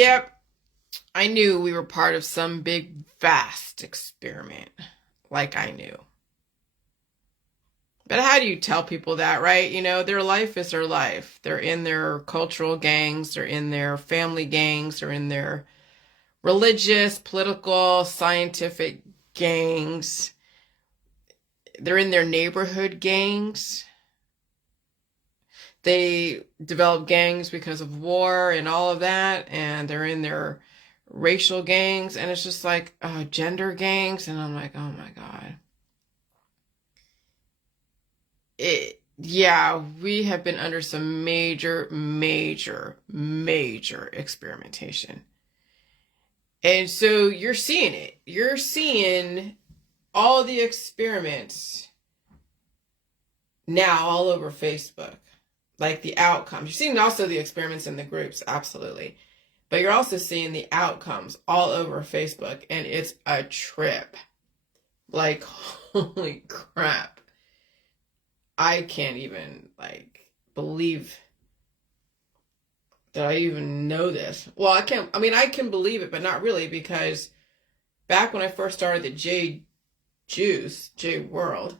Yep, I knew we were part of some big, vast experiment. Like I knew. But how do you tell people that, right? You know, their life is their life. They're in their cultural gangs, they're in their family gangs, they're in their religious, political, scientific gangs. They're in their neighborhood gangs. They develop gangs because of war and all of that, and they're in their racial gangs, and it's just like gender gangs, and I'm like, oh my God. Yeah, we have been under some major, major, major experimentation. And so you're seeing it. You're seeing all the experiments now all over Facebook. Like the outcomes. You're seeing also the experiments in the groups, absolutely. But you're also seeing the outcomes all over Facebook, and it's a trip. Like, holy crap. I can't even, believe that I even know this. Well, I can believe it, but not really, because back when I first started the J World,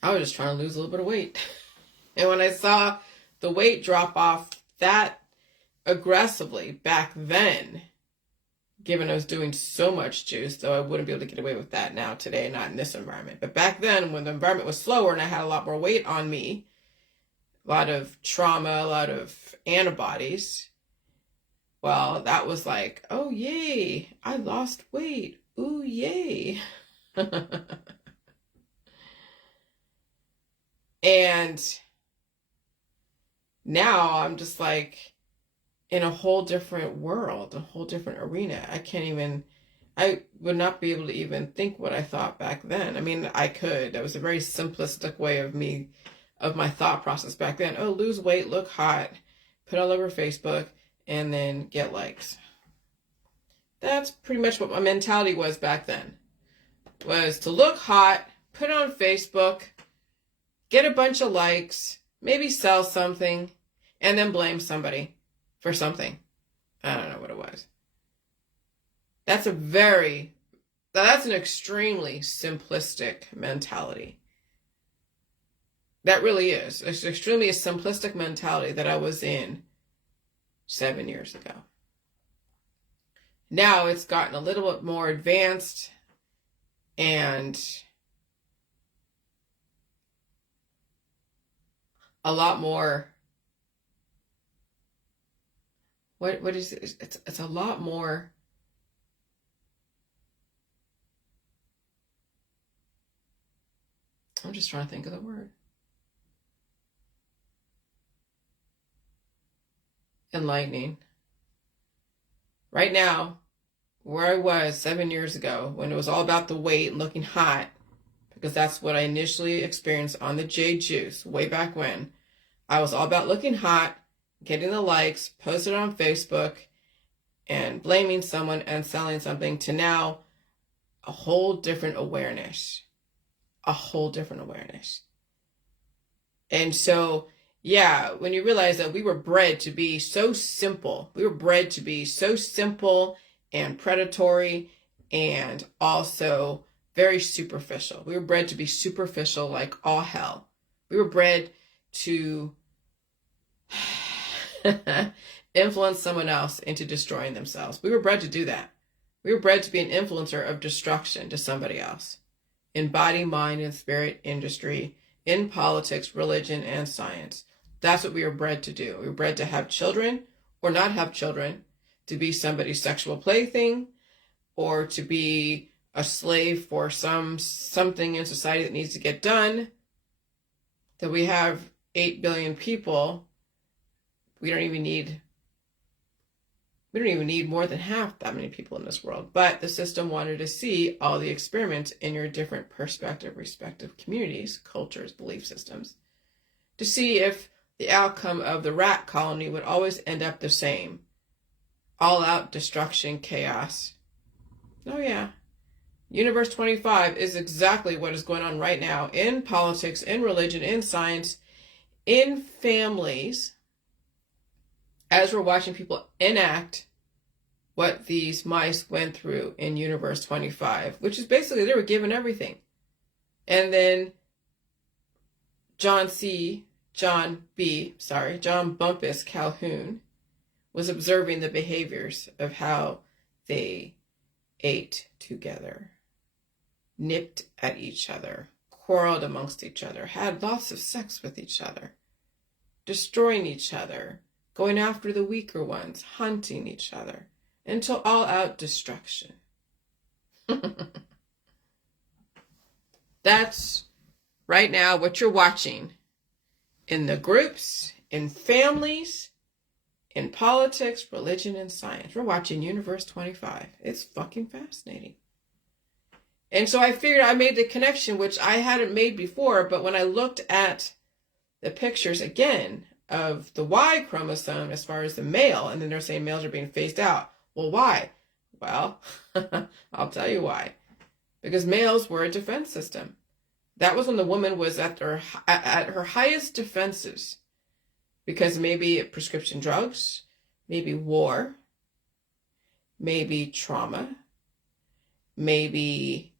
I was just trying to lose a little bit of weight. And when I saw the weight drop off that aggressively back then, given I was doing so much juice, though I wouldn't be able to get away with that now today, not in this environment. But back then, when the environment was slower and I had a lot more weight on me, a lot of trauma, a lot of antibodies, well, that was like, oh, yay, I lost weight. Ooh, yay. And now I'm just like in a whole different world, a whole different arena. I would not be able to even think what I thought back then. I mean, I could. That was a very simplistic way of my thought process back then. Oh, lose weight, look hot, put all over Facebook, and then get likes. That's pretty much what my mentality was back then. Was to look hot, put it on Facebook, get a bunch of likes, maybe sell something, and then blame somebody for something. I don't know what it was. That's an extremely simplistic mentality. That really is. It's extremely a simplistic mentality that I was in 7 years ago. Now it's gotten a little bit more advanced and a lot more, what is it? It's a lot more, I'm just trying to think of the word. Enlightening. Right now, where I was 7 years ago, when it was all about the weight and looking hot, because that's what I initially experienced on the J Juice way back when. I was all about looking hot, getting the likes, posted on Facebook, and blaming someone and selling something, to now a whole different awareness. A whole different awareness. And so, yeah, when you realize that we were bred to be so simple, and predatory and also very superficial. We were bred to be superficial like all hell. We were bred to influence someone else into destroying themselves. We were bred to do that. We were bred to be an influencer of destruction to somebody else. In body, mind, and spirit industry, in politics, religion, and science. That's what we were bred to do. We were bred to have children or not have children, to be somebody's sexual plaything, or to be a slave for something in society that needs to get done. That we have 8 billion people. We don't even need more than half that many people in this world. But the system wanted to see all the experiments in your different respective communities, cultures, belief systems, to see if the outcome of the rat colony would always end up the same. All out destruction, chaos. Oh yeah. Universe 25 is exactly what is going on right now in politics, in religion, in science, in families, as we're watching people enact what these mice went through in Universe 25, which is basically they were given everything. And then John Bumpus Calhoun was observing the behaviors of how they ate together, nipped at each other, quarreled amongst each other, had lots of sex with each other, destroying each other, going after the weaker ones, hunting each other, until all-out destruction. That's right now what you're watching in the groups, in families, in politics, religion, and science. We're watching Universe 25. It's fucking fascinating. And so I figured I made the connection, which I hadn't made before, but when I looked at the pictures again of the Y chromosome as far as the male, and then they're saying males are being phased out. Well, why? Well, I'll tell you why. Because males were a defense system. That was when the woman was at her highest defenses. Because maybe prescription drugs, maybe war, maybe trauma, maybe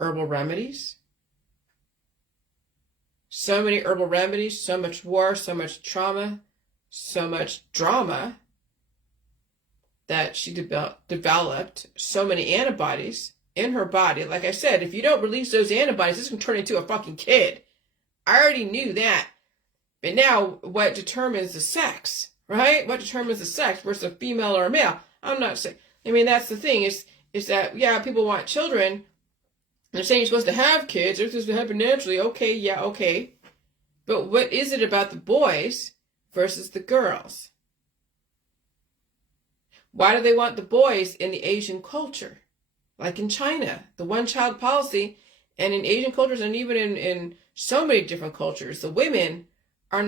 herbal remedies. So many herbal remedies, so much war, so much trauma, so much drama that she developed so many antibodies in her body. Like I said, if you don't release those antibodies, this can turn into a fucking kid. I already knew that. But now, what determines the sex, right? What determines the sex versus a female or a male? I'm not saying, I mean, that's the thing, is that, yeah, people want children. They're saying you're supposed to have kids. They're supposed to happen naturally. Okay, yeah, okay. But what is it about the boys versus the girls? Why do they want the boys in the Asian culture? Like in China, the one-child policy, and in Asian cultures, and even in so many different cultures, the women are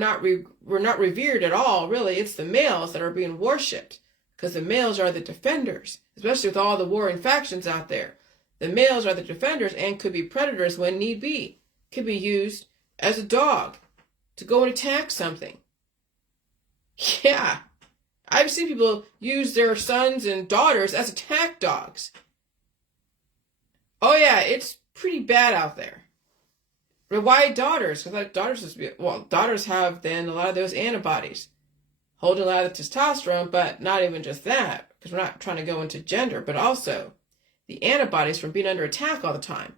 were not revered at all, really. It's the males that are being worshipped, because the males are the defenders, especially with all the warring factions out there. The males are the defenders and could be predators when need be. Could be used as a dog to go and attack something. Yeah. I've seen people use their sons and daughters as attack dogs. Oh yeah, it's pretty bad out there. But why daughters? Because daughters have then a lot of those antibodies, holding a lot of the testosterone, but not even just that, because we're not trying to go into gender, but also the antibodies from being under attack all the time,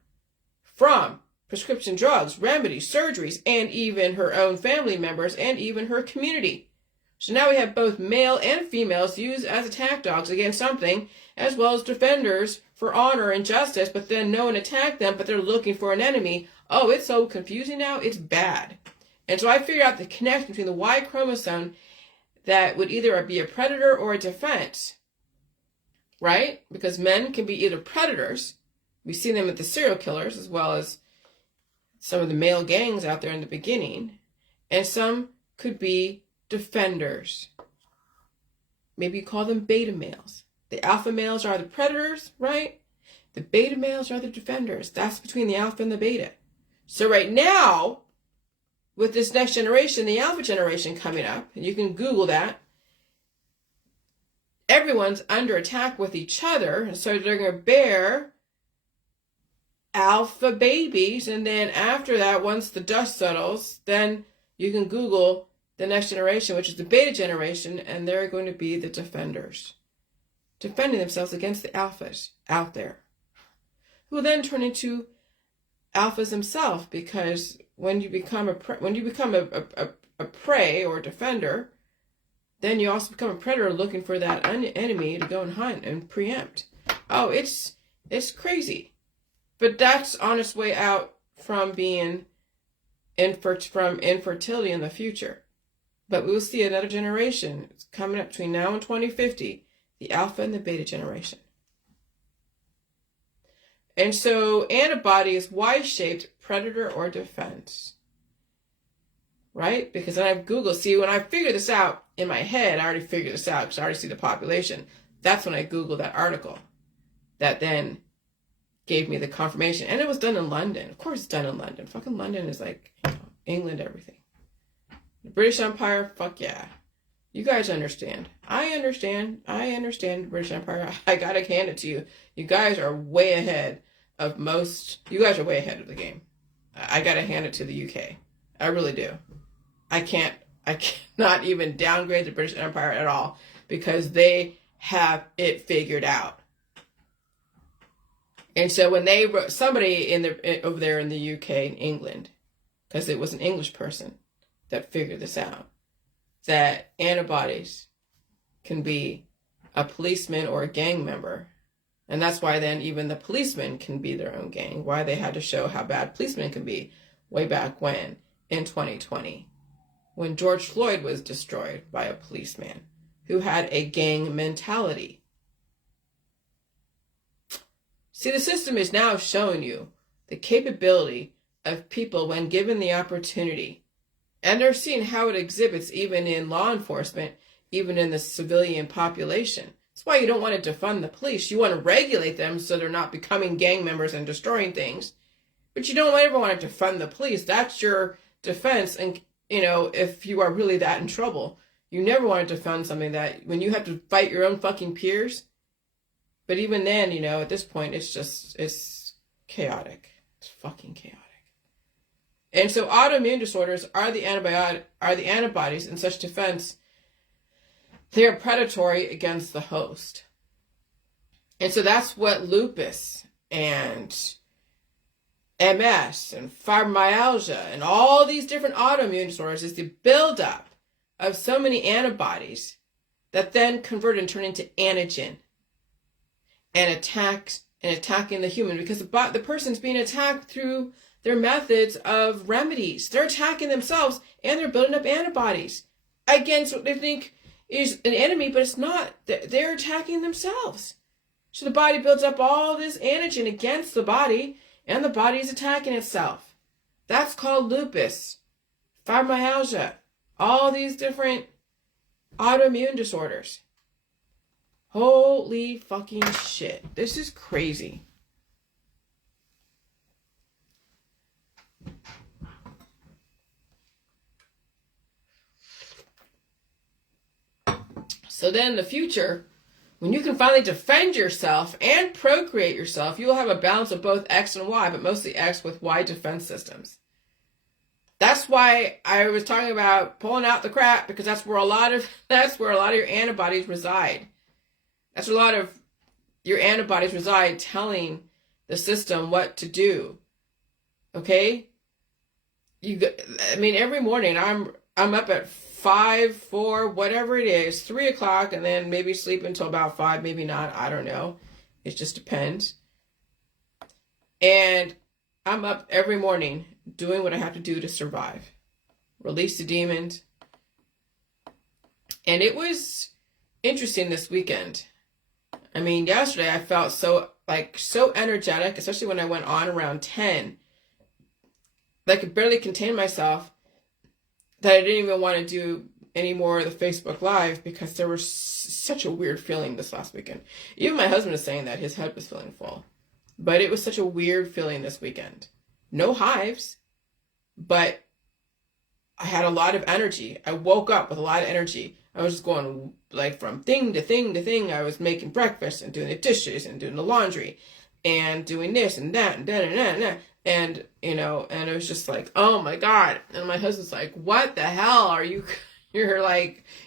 from prescription drugs, remedies, surgeries, and even her own family members, and even her community. So now we have both male and females used as attack dogs against something, as well as defenders for honor and justice, but then no one attacked them, but they're looking for an enemy. Oh, it's so confusing now. It's bad. And so I figured out the connection between the Y chromosome that would either be a predator or a defense, right? Because men can be either predators. We see them with the serial killers, as well as some of the male gangs out there in the beginning. And some could be defenders. Maybe you call them beta males. The alpha males are the predators, right? The beta males are the defenders. That's between the alpha and the beta. So right now, with this next generation, the alpha generation coming up, and you can Google that, everyone's under attack with each other, and so they're going to bear alpha babies, and then after that, once the dust settles, then you can Google the next generation, which is the beta generation, and they're going to be the defenders, defending themselves against the alphas out there, who will then turn into alphas themselves, because when you become a prey or a defender, then you also become a predator looking for that enemy to go and hunt and preempt. Oh, it's crazy. But that's on its way out from being from infertility in the future. But we will see another generation coming up between now and 2050, the alpha and the beta generation. And so antibody is Y-shaped, predator or defense. Right? Because then I've Googled, see, when I figured this out in my head, I already figured this out because I already see the population. That's when I Googled that article that then gave me the confirmation. And it was done in London. Of course it's done in London. Fucking London is like, England, everything. The British Empire, fuck yeah. You guys understand. I understand British Empire. I gotta hand it to you. You guys are way ahead of most. You guys are way ahead of the game. I gotta hand it to the UK. I really do. I cannot even downgrade the British Empire at all because they have it figured out. And so when they wrote, somebody over there in the UK in England, because it was an English person that figured this out, that antibodies can be a policeman or a gang member. And that's why then even the policemen can be their own gang. Why they had to show how bad policemen can be way back when, in 2020, when George Floyd was destroyed by a policeman who had a gang mentality. See, the system is now showing you the capability of people when given the opportunity. And they're seeing how it exhibits even in law enforcement, even in the civilian population. That's why you don't want to defund the police. You want to regulate them so they're not becoming gang members and destroying things. But you don't ever want to defund the police. That's your defense. And, if you are really that in trouble, you never want to defund something that when you have to fight your own fucking peers. But even then, at this point, it's chaotic. It's fucking chaotic. And so autoimmune disorders are the antibodies in such defense. They are predatory against the host. And so that's what lupus and MS and fibromyalgia and all these different autoimmune disorders is the buildup of so many antibodies that then convert and turn into antigen and attacking the human, because the person's being attacked through their methods of remedies. They're attacking themselves and they're building up antibodies against what they think is an enemy, but it's not. They're attacking themselves. So the body builds up all this antigen against the body, and the body is attacking itself. That's called lupus, fibromyalgia, all these different autoimmune disorders. Holy fucking shit. This is crazy. So then in the future, when you can finally defend yourself and procreate yourself, you will have a balance of both X and Y, but mostly X with Y defense systems. That's why I was talking about pulling out the crap, because that's where a lot of your antibodies reside. That's where a lot of your antibodies reside, telling the system what to do. Okay? Every morning I'm up at 5, 4, whatever it is, 3 o'clock, and then maybe sleep until about 5, maybe not, I don't know. It just depends. And I'm up every morning doing what I have to do to survive. Release the demons. And it was interesting this weekend. Yesterday I felt so energetic, especially when I went on around 10. I could barely contain myself, that I didn't even want to do any more of the Facebook Live because there was such a weird feeling this last weekend. Even my husband is saying that his head was feeling full. But it was such a weird feeling this weekend. No hives, but I had a lot of energy. I woke up with a lot of energy. I was just going from thing to thing to thing. I was making breakfast and doing the dishes and doing the laundry and doing this and that and that and that and that. And, and it was just like, oh my God. And my husband's like, what the hell are you? You're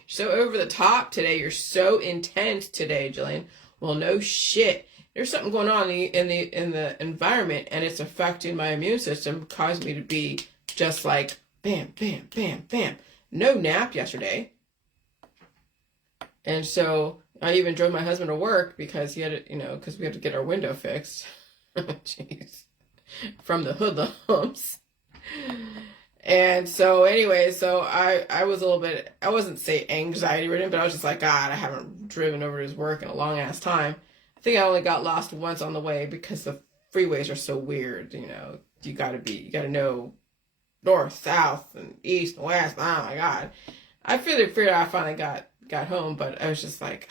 so over the top today. You're so intense today, Jillian. Well, no shit. There's something going on in the environment, and it's affecting my immune system, causing me to be just like, bam, bam, bam, bam. No nap yesterday. And so I even drove my husband to work because he had to, because we had to get our window fixed. Jeez. From the hoodlums. And so anyway, I was a little bit, I wasn't say anxiety ridden, but I was just like, God, I haven't driven over to his work in a long ass time. I think I only got lost once on the way because the freeways are so weird. You gotta know north, south, and east and west. Oh my God. I figured I finally got home, but I was just like,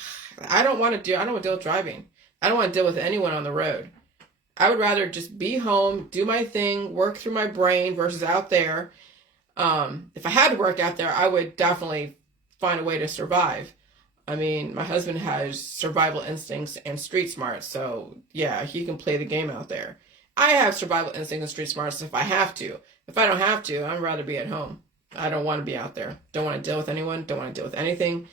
I don't want to deal with driving. I don't want to deal with anyone on the road. I would rather just be home, do my thing, work through my brain versus out there. If I had to work out there, I would definitely find a way to survive. I mean, my husband has survival instincts and street smarts, so yeah, he can play the game out there. I have survival instincts and street smarts if I have to. If I don't have to, I'd rather be at home. I don't want to be out there. Don't want to deal with anyone. Don't want to deal with anything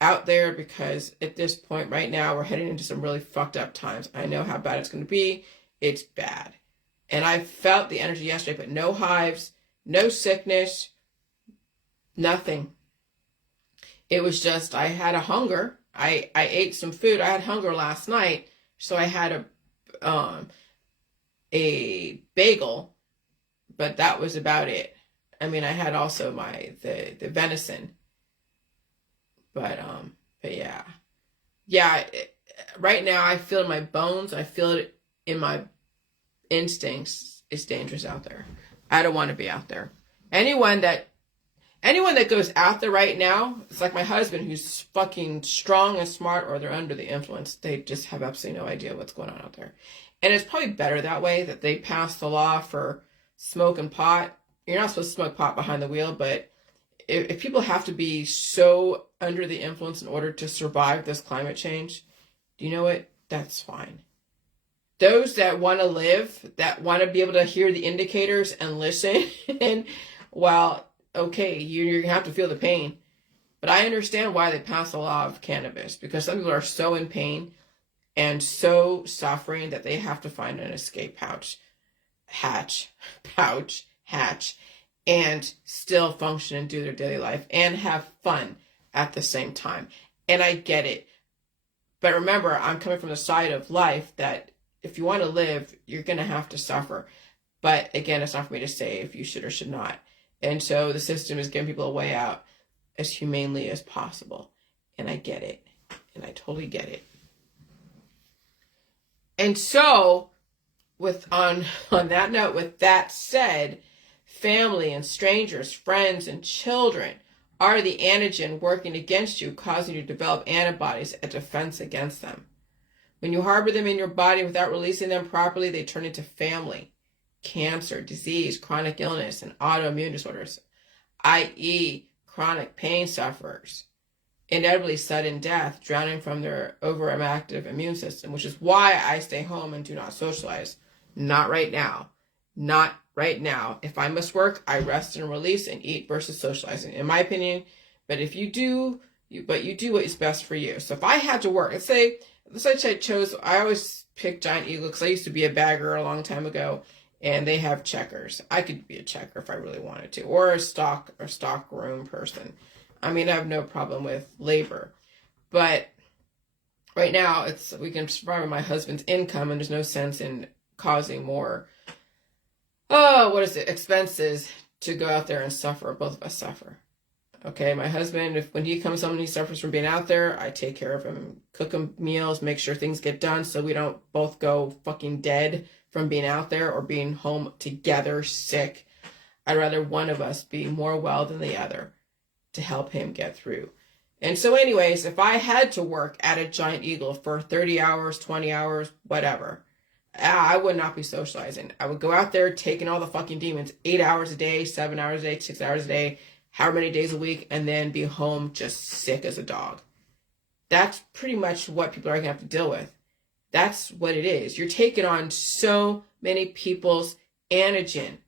out there, because at this point right now, we're heading into some really fucked up times. I know how bad it's going to be. It's bad. And I felt the energy yesterday, but no hives, no sickness, nothing. It was just, I had a hunger. I ate some food. I had hunger last night, so I had a bagel, but that was about it. I mean, I had also the venison, but yeah, right now I feel it in my bones. I feel it in my instincts. It's dangerous out there. I don't want to be out there. Anyone that goes out there right now, it's like my husband, who's fucking strong and smart, or they're under the influence. They just have absolutely no idea what's going on out there. And it's probably better that way, that they passed the law for smoking pot. You're not supposed to smoke pot behind the wheel, but if people have to be so under the influence in order to survive this climate change, do you know what? That's fine. Those that want to live, that want to be able to hear the indicators and listen, and well, okay, you're going to have to feel the pain. But I understand why they passed the law of cannabis, because some people are so in pain and so suffering that they have to find an escape hatch, and still function and do their daily life and have fun at the same time. And I get it. But remember, I'm coming from the side of life that if you want to live, you're going to have to suffer. But again, it's not for me to say if you should or should not. And so the system is giving people a way out as humanely as possible. And I get it. And I totally get it. And so, on that note, with that said, family and strangers, friends and children are the antigen working against you, causing you to develop antibodies, a defense against them. When you harbor them in your body without releasing them properly, they turn into family, cancer, disease, chronic illness, and autoimmune disorders, i.e. chronic pain sufferers, inevitably sudden death, drowning from their overactive immune system, which is why I stay home and do not socialize. Not right now. Not right now. If I must work, I rest and release and eat versus socializing, in my opinion. But if you do, you do what is best for you. So if I had to work, let's say I always pick Giant Eagle because I used to be a bagger a long time ago, and they have checkers. I could be a checker if I really wanted to, or a stock room person. I mean, I have no problem with labor, but right now we can survive on my husband's income, and there's no sense in causing more expenses to go out there and suffer. Both of us suffer. Okay, my husband, when he comes home and he suffers from being out there, I take care of him, cook him meals, make sure things get done so we don't both go fucking dead from being out there or being home together sick. I'd rather one of us be more well than the other to help him get through. And so anyways, if I had to work at a Giant Eagle for 30 hours, 20 hours, whatever, I would not be socializing. I would go out there taking all the fucking demons, 8 hours a day, 7 hours a day, 6 hours a day, however many days a week, and then be home just sick as a dog. That's pretty much what people are going to have to deal with. That's what it is. You're taking on so many people's antigen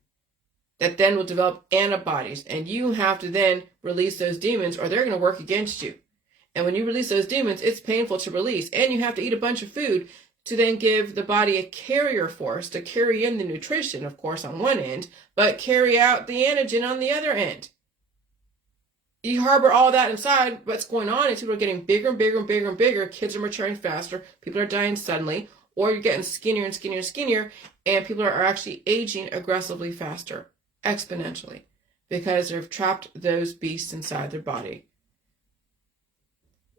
that then will develop antibodies, and you have to then release those demons or they're going to work against you. And when you release those demons, it's painful to release, and you have to eat a bunch of food to then give the body a carrier force to carry in the nutrition, of course, on one end, but carry out the antigen on the other end. You harbor all that inside. What's going on is people are getting bigger and bigger and bigger and bigger. Kids are maturing faster. People are dying suddenly, or you're getting skinnier and skinnier and skinnier, and people are actually aging aggressively faster, exponentially, because they've trapped those beasts inside their body.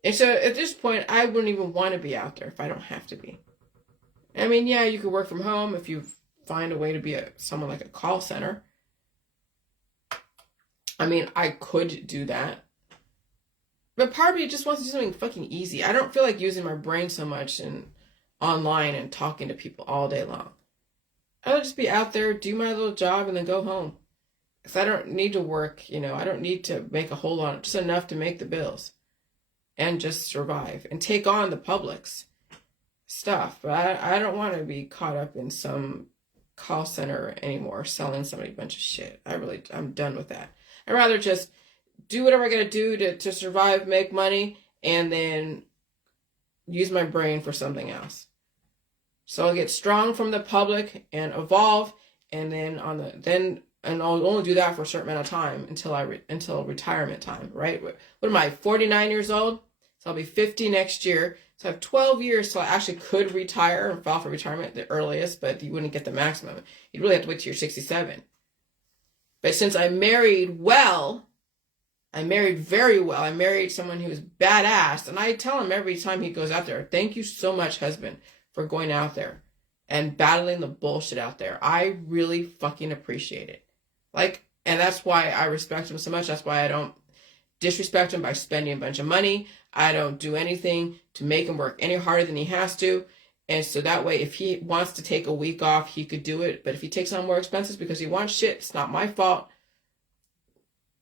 And so at this point, I wouldn't even want to be out there if I don't have to be. I mean, yeah, you could work from home if you find a way to be someone like a call center. I mean, I could do that. But part of me just wants to do something fucking easy. I don't feel like using my brain so much and online and talking to people all day long. I'll just be out there, do my little job, and then go home. Because I don't need to work, I don't need to make a whole lot, just enough to make the bills and just survive and take on the public's stuff. But I don't want to be caught up in some call center anymore selling somebody a bunch of shit. I'm done with that. I'd rather just do whatever I gotta do to survive, make money, and then use my brain for something else. So I'll get strong from the public and evolve, and then and I'll only do that for a certain amount of time until retirement time, right? What am I, 49 years old? So I'll be 50 next year. So I have 12 years till I actually could retire and file for retirement at the earliest, but you wouldn't get the maximum. You'd really have to wait till you're 67. But since I married well, I married very well. I married someone who was badass. And I tell him every time he goes out there, thank you so much, husband, for going out there and battling the bullshit out there. I really fucking appreciate it. And that's why I respect him so much. That's why I don't disrespect him by spending a bunch of money. I don't do anything to make him work any harder than he has to. And so that way, if he wants to take a week off, he could do it. But if he takes on more expenses because he wants shit, it's not my fault.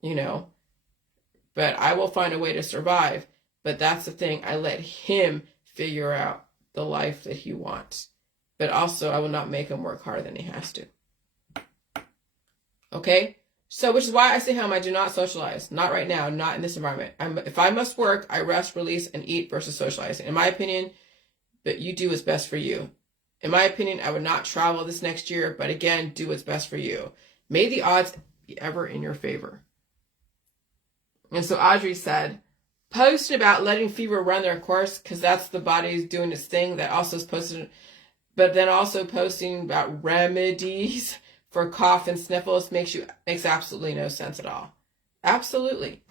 But I will find a way to survive. But that's the thing. I let him figure out the life that he wants. But also, I will not make him work harder than he has to. Okay? So, which is why I say him, I do not socialize. Not right now. Not in this environment. If I must work, I rest, release, and eat versus socializing. In my opinion, but you do what's best for you. In my opinion, I would not travel this next year. But again, do what's best for you. May the odds be ever in your favor. And so Audrey said, posting about letting fever run their course because that's the body's doing its thing. That also is posted, but then also posting about remedies for cough and sniffles makes absolutely no sense at all. Absolutely.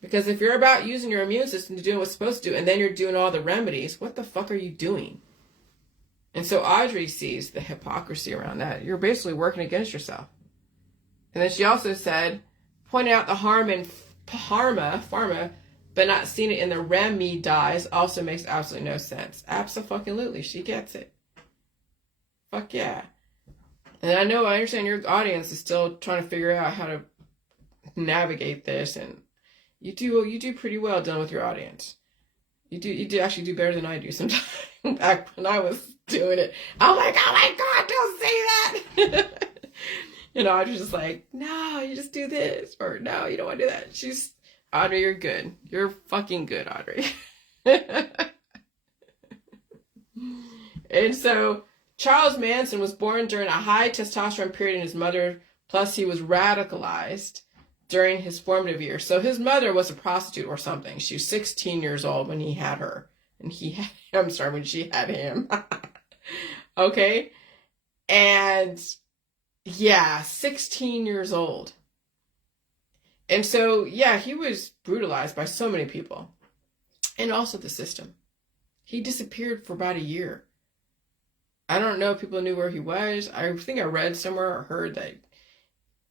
Because if you're about using your immune system to do what it's supposed to do, and then you're doing all the remedies, what the fuck are you doing? And so Audrey sees the hypocrisy around that. You're basically working against yourself. And then she also said, pointing out the harm in pharma, but not seeing it in the remedies also makes absolutely no sense. Abso-fucking-lutely. She gets it. Fuck yeah. And I understand your audience is still trying to figure out how to navigate this, and you do pretty well dealing with your audience. You do actually do better than I do sometimes. Back when I was doing it, I'm like, oh my God, don't say that. I was just like, no, you just do this, or no, you don't want to do that. Audrey, you're good. You're fucking good, Audrey. And so Charles Manson was born during a high testosterone period in his mother, plus he was radicalized during his formative years. So his mother was a prostitute or something. She was 16 years old when he had her. And when she had him. Okay? And yeah, 16 years old. And so, yeah, he was brutalized by so many people. And also the system. He disappeared for about a year. I don't know if people knew where he was. I think I read somewhere or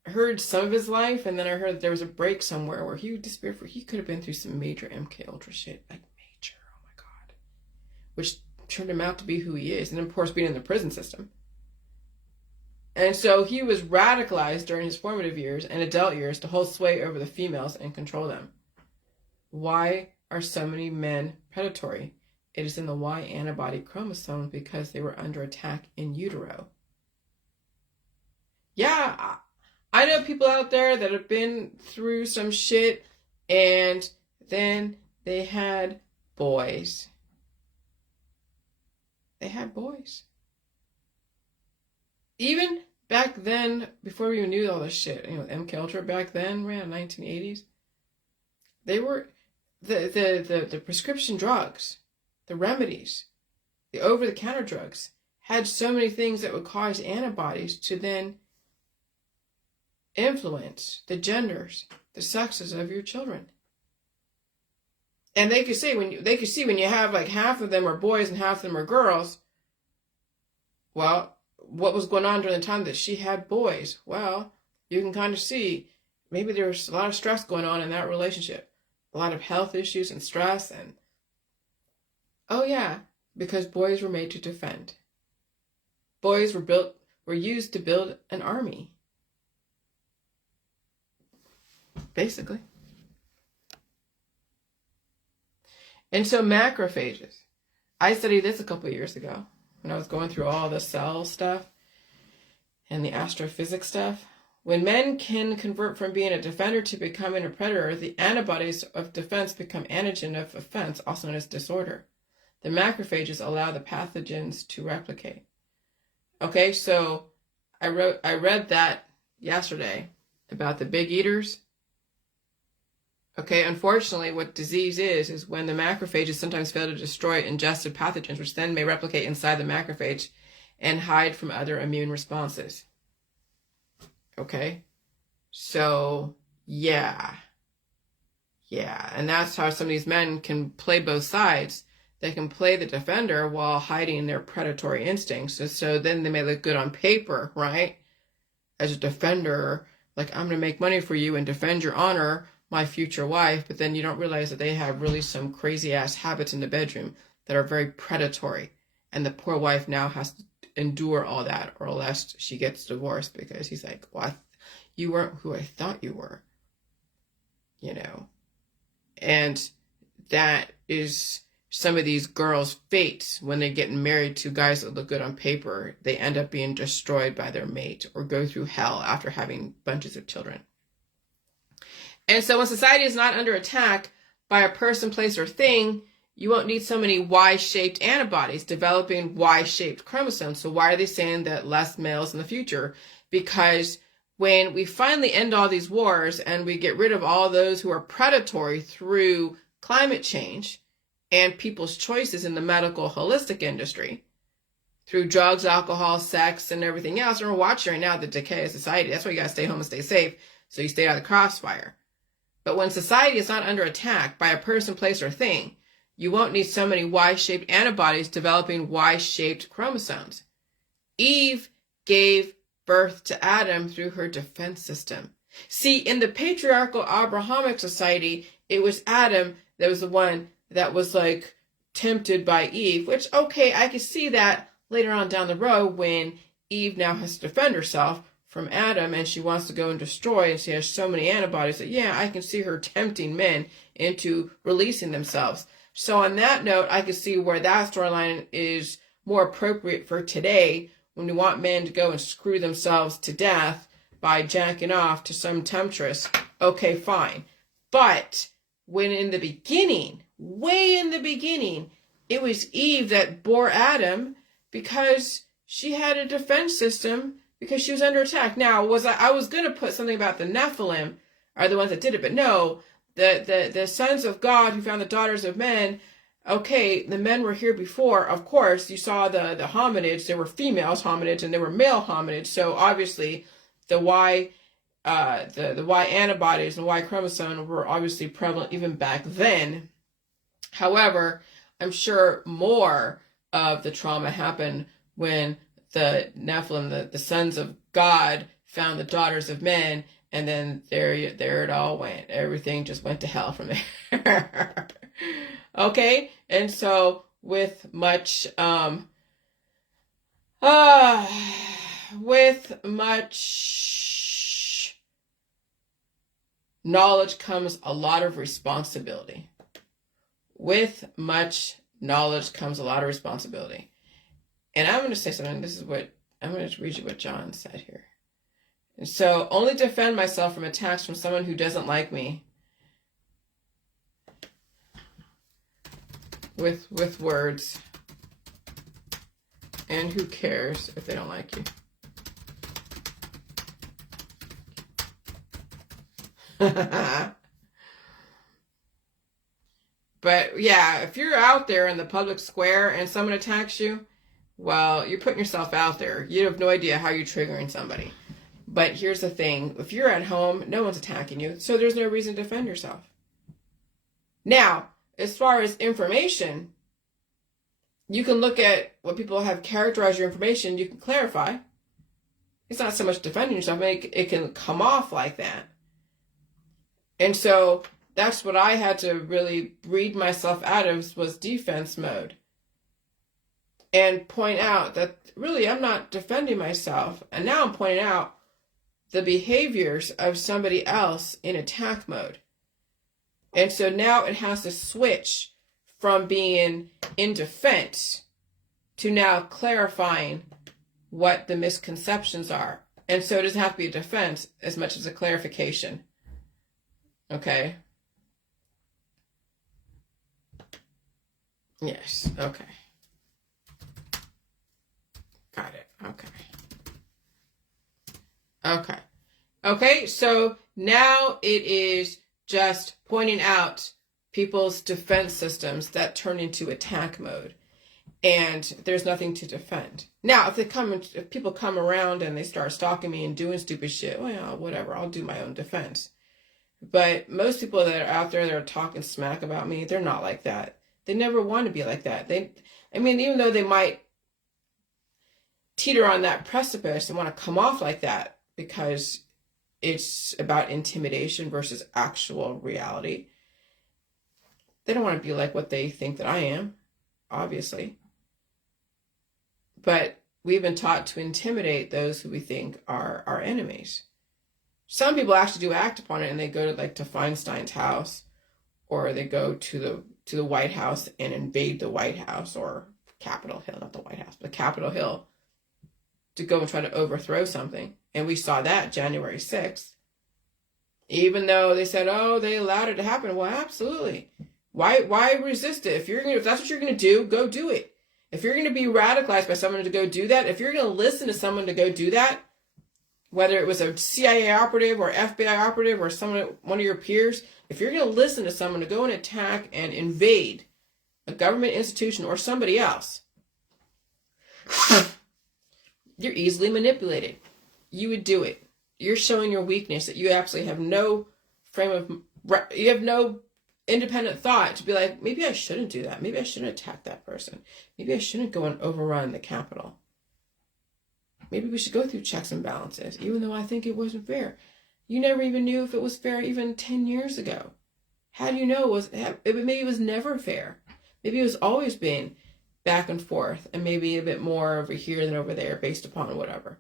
heard some of his life, and then I heard that there was a break somewhere where he disappeared he could have been through some major MK Ultra shit. Like major, oh my God. Which turned him out to be who he is. And of course being in the prison system. And so he was radicalized during his formative years and adult years to hold sway over the females and control them. Why are so many men predatory? It is in the Y antibody chromosome because they were under attack in utero. Yeah, I know people out there that have been through some shit and then they had boys. They had boys. Even back then, before we even knew all this shit, MK Ultra back then, around 1980s, they were the prescription drugs, the remedies, the over-the-counter drugs had so many things that would cause antibodies to then influence the genders, the sexes of your children. And they could see when you have like half of them are boys and half of them are girls. Well, what was going on during the time that she had boys? Well, you can kind of see maybe there's a lot of stress going on in that relationship. A lot of health issues and stress and oh yeah, because boys were made to defend. Boys were used to build an army. basically. And so macrophages. I studied this a couple of years ago when I was going through all the cell stuff and the astrophysics stuff. When men can convert from being a defender to becoming a predator, the antibodies of defense become antigen of offense, also known as disorder. The macrophages allow the pathogens to replicate. Okay, so I read that yesterday about the big eaters. Okay, unfortunately, what disease is when the macrophages sometimes fail to destroy ingested pathogens, which then may replicate inside the macrophage and hide from other immune responses. Okay, so yeah, and that's how some of these men can play both sides. They can play the defender while hiding their predatory instincts. So then they may look good on paper, right? As a defender, like, I'm going to make money for you and defend your honor, my future wife. But then you don't realize that they have really some crazy ass habits in the bedroom that are very predatory. And the poor wife now has to endure all that, or else she gets divorced because he's like, well, you weren't who I thought you were, you know. And that is some of these girls' fates when they get married to guys that look good on paper. They end up being destroyed by their mate or go through hell after having bunches of children. And so when society is not under attack by a person, place, or thing, you won't need so many Y-shaped antibodies developing Y-shaped chromosomes. So why are they saying that less males in the future? Because when we finally end all these wars and we get rid of all those who are predatory through climate change and people's choices in the medical holistic industry, through drugs, alcohol, sex, and everything else, and we're watching right now the decay of society. That's why you got to stay home and stay safe, so you stay out of the crossfire. But when society is not under attack by a person, place, or thing, you won't need so many Y-shaped antibodies developing Y-shaped chromosomes. Eve gave birth to Adam through her defense system. See, in the patriarchal Abrahamic society, it was Adam that was the one that was like tempted by Eve, which, okay, I can see that later on down the road when Eve now has to defend herself from Adam and she wants to go and destroy, and she has so many antibodies that, yeah, I can see her tempting men into releasing themselves. So on that note, I can see where that storyline is more appropriate for today when we want men to go and screw themselves to death by jacking off to some temptress. Okay, fine. But when in the beginning, way in the beginning, it was Eve that bore Adam because she had a defense system because she was under attack. Now, I was going to put something about the Nephilim are the ones that did it, but no. The sons of God who found the daughters of men, okay, the men were here before. Of course, you saw the hominids. There were female hominids and there were male hominids. So obviously the Y antibodies and Y chromosome were obviously prevalent even back then. However, I'm sure more of the trauma happened when the Nephilim, the sons of God, found the daughters of men. And then there it all went. Everything just went to hell from there. Okay? And so with much knowledge comes a lot of responsibility. With much knowledge comes a lot of responsibility. And I'm going to say something. I'm going to read you what John said here. And so, only defend myself from attacks from someone who doesn't like me with words. And who cares if they don't like you? But yeah, if you're out there in the public square and someone attacks you, well, you're putting yourself out there. You have no idea how you're triggering somebody. But here's the thing. If you're at home, no one's attacking you, so there's no reason to defend yourself. Now, as far as information, you can look at what people have characterized your information. You can clarify. It's not so much defending yourself, but it can come off like that. And so that's what I had to really breed myself out of, was defense mode. And point out that really I'm not defending myself. And now I'm pointing out the behaviors of somebody else in attack mode. And so now it has to switch from being in defense to now clarifying what the misconceptions are. And so it doesn't have to be a defense as much as a clarification. Okay? Yes, okay. Got it, okay. Okay. Okay, so now it is just pointing out people's defense systems that turn into attack mode. And there's nothing to defend. Now, if people come around and they start stalking me and doing stupid shit, well, whatever, I'll do my own defense. But most people that are out there that are talking smack about me, they're not like that. They never want to be like that. Even though they might teeter on that precipice and want to come off like that because it's about intimidation versus actual reality, they don't want to be like what they think that I am, obviously. But we've been taught to intimidate those who we think are our enemies. Some people actually do act upon it, and they go to Feinstein's house, or they go to the White House and invade the White House, or Capitol Hill, not the White House, but Capitol Hill, to go and try to overthrow something. And we saw that January 6th. Even though they said, oh, they allowed it to happen. Well, absolutely. Why resist it? If that's what you're going to do, go do it. If you're going to be radicalized by someone to go do that, if you're going to listen to someone to go do that, whether it was a CIA operative or FBI operative or one of your peers, if you're going to listen to someone to go and attack and invade a government institution or somebody else, you're easily manipulated. You would do it. You're showing your weakness, that you absolutely have no you have no independent thought to be like, maybe I shouldn't do that. Maybe I shouldn't attack that person. Maybe I shouldn't go and overrun the Capitol. Maybe we should go through checks and balances, even though I think it wasn't fair. You never even knew if it was fair even 10 years ago. How do you know maybe it was never fair? Maybe it was always been back and forth, and maybe a bit more over here than over there based upon whatever.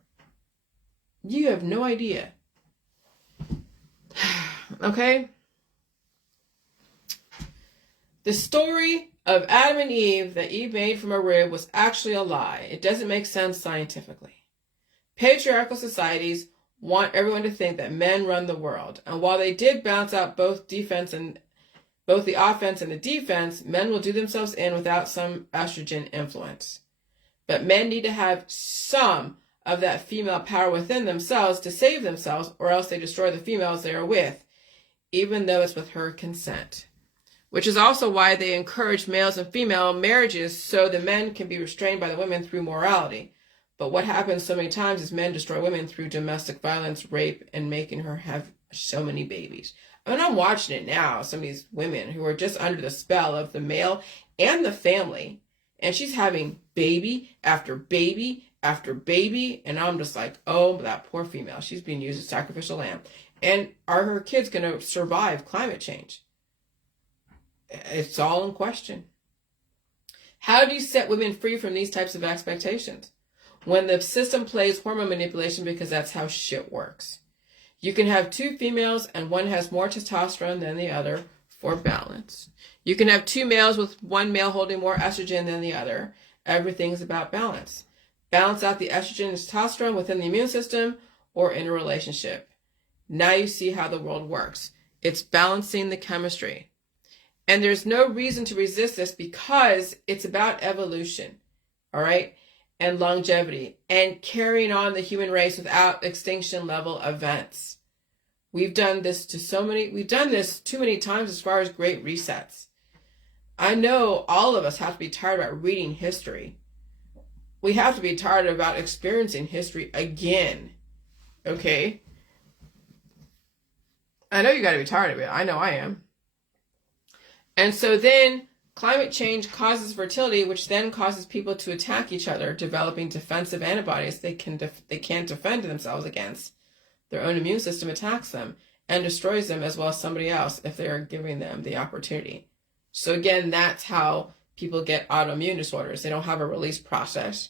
You have no idea. Okay? The story of Adam and Eve that Eve made from a rib was actually a lie. It doesn't make sense scientifically. Patriarchal societies want everyone to think that men run the world. And while they did balance out both the offense and the defense, men will do themselves in without some estrogen influence. But men need to have some of that female power within themselves to save themselves, or else they destroy the females they are with, even though it's with her consent. Which is also why they encourage males and female marriages, so the men can be restrained by the women through morality. But what happens so many times is men destroy women through domestic violence, rape, and making her have so many babies. I'm watching it now, some of these women who are just under the spell of the male and the family, and she's having baby after baby after baby, and I'm just like, oh, that poor female. She's being used as sacrificial lamb. And are her kids going to survive climate change? It's all in question. How do you set women free from these types of expectations? When the system plays hormone manipulation, because that's how shit works. You can have two females and one has more testosterone than the other for balance. You can have two males with one male holding more estrogen than the other. Everything's about balance. Balance out the estrogen and testosterone within the immune system or in a relationship. Now you see how the world works. It's balancing the chemistry. And there's no reason to resist this because it's about evolution, all right, and longevity and carrying on the human race without extinction level events. We've done this too many times as far as great resets. I know all of us have to be tired about reading history. We have to be tired about experiencing history again, okay? I know you got to be tired of it. I know I am. And so then climate change causes fertility, which then causes people to attack each other, developing defensive antibodies they can't defend themselves against. Their own immune system attacks them and destroys them as well as somebody else if they are giving them the opportunity. So again, that's how people get autoimmune disorders. They don't have a release process.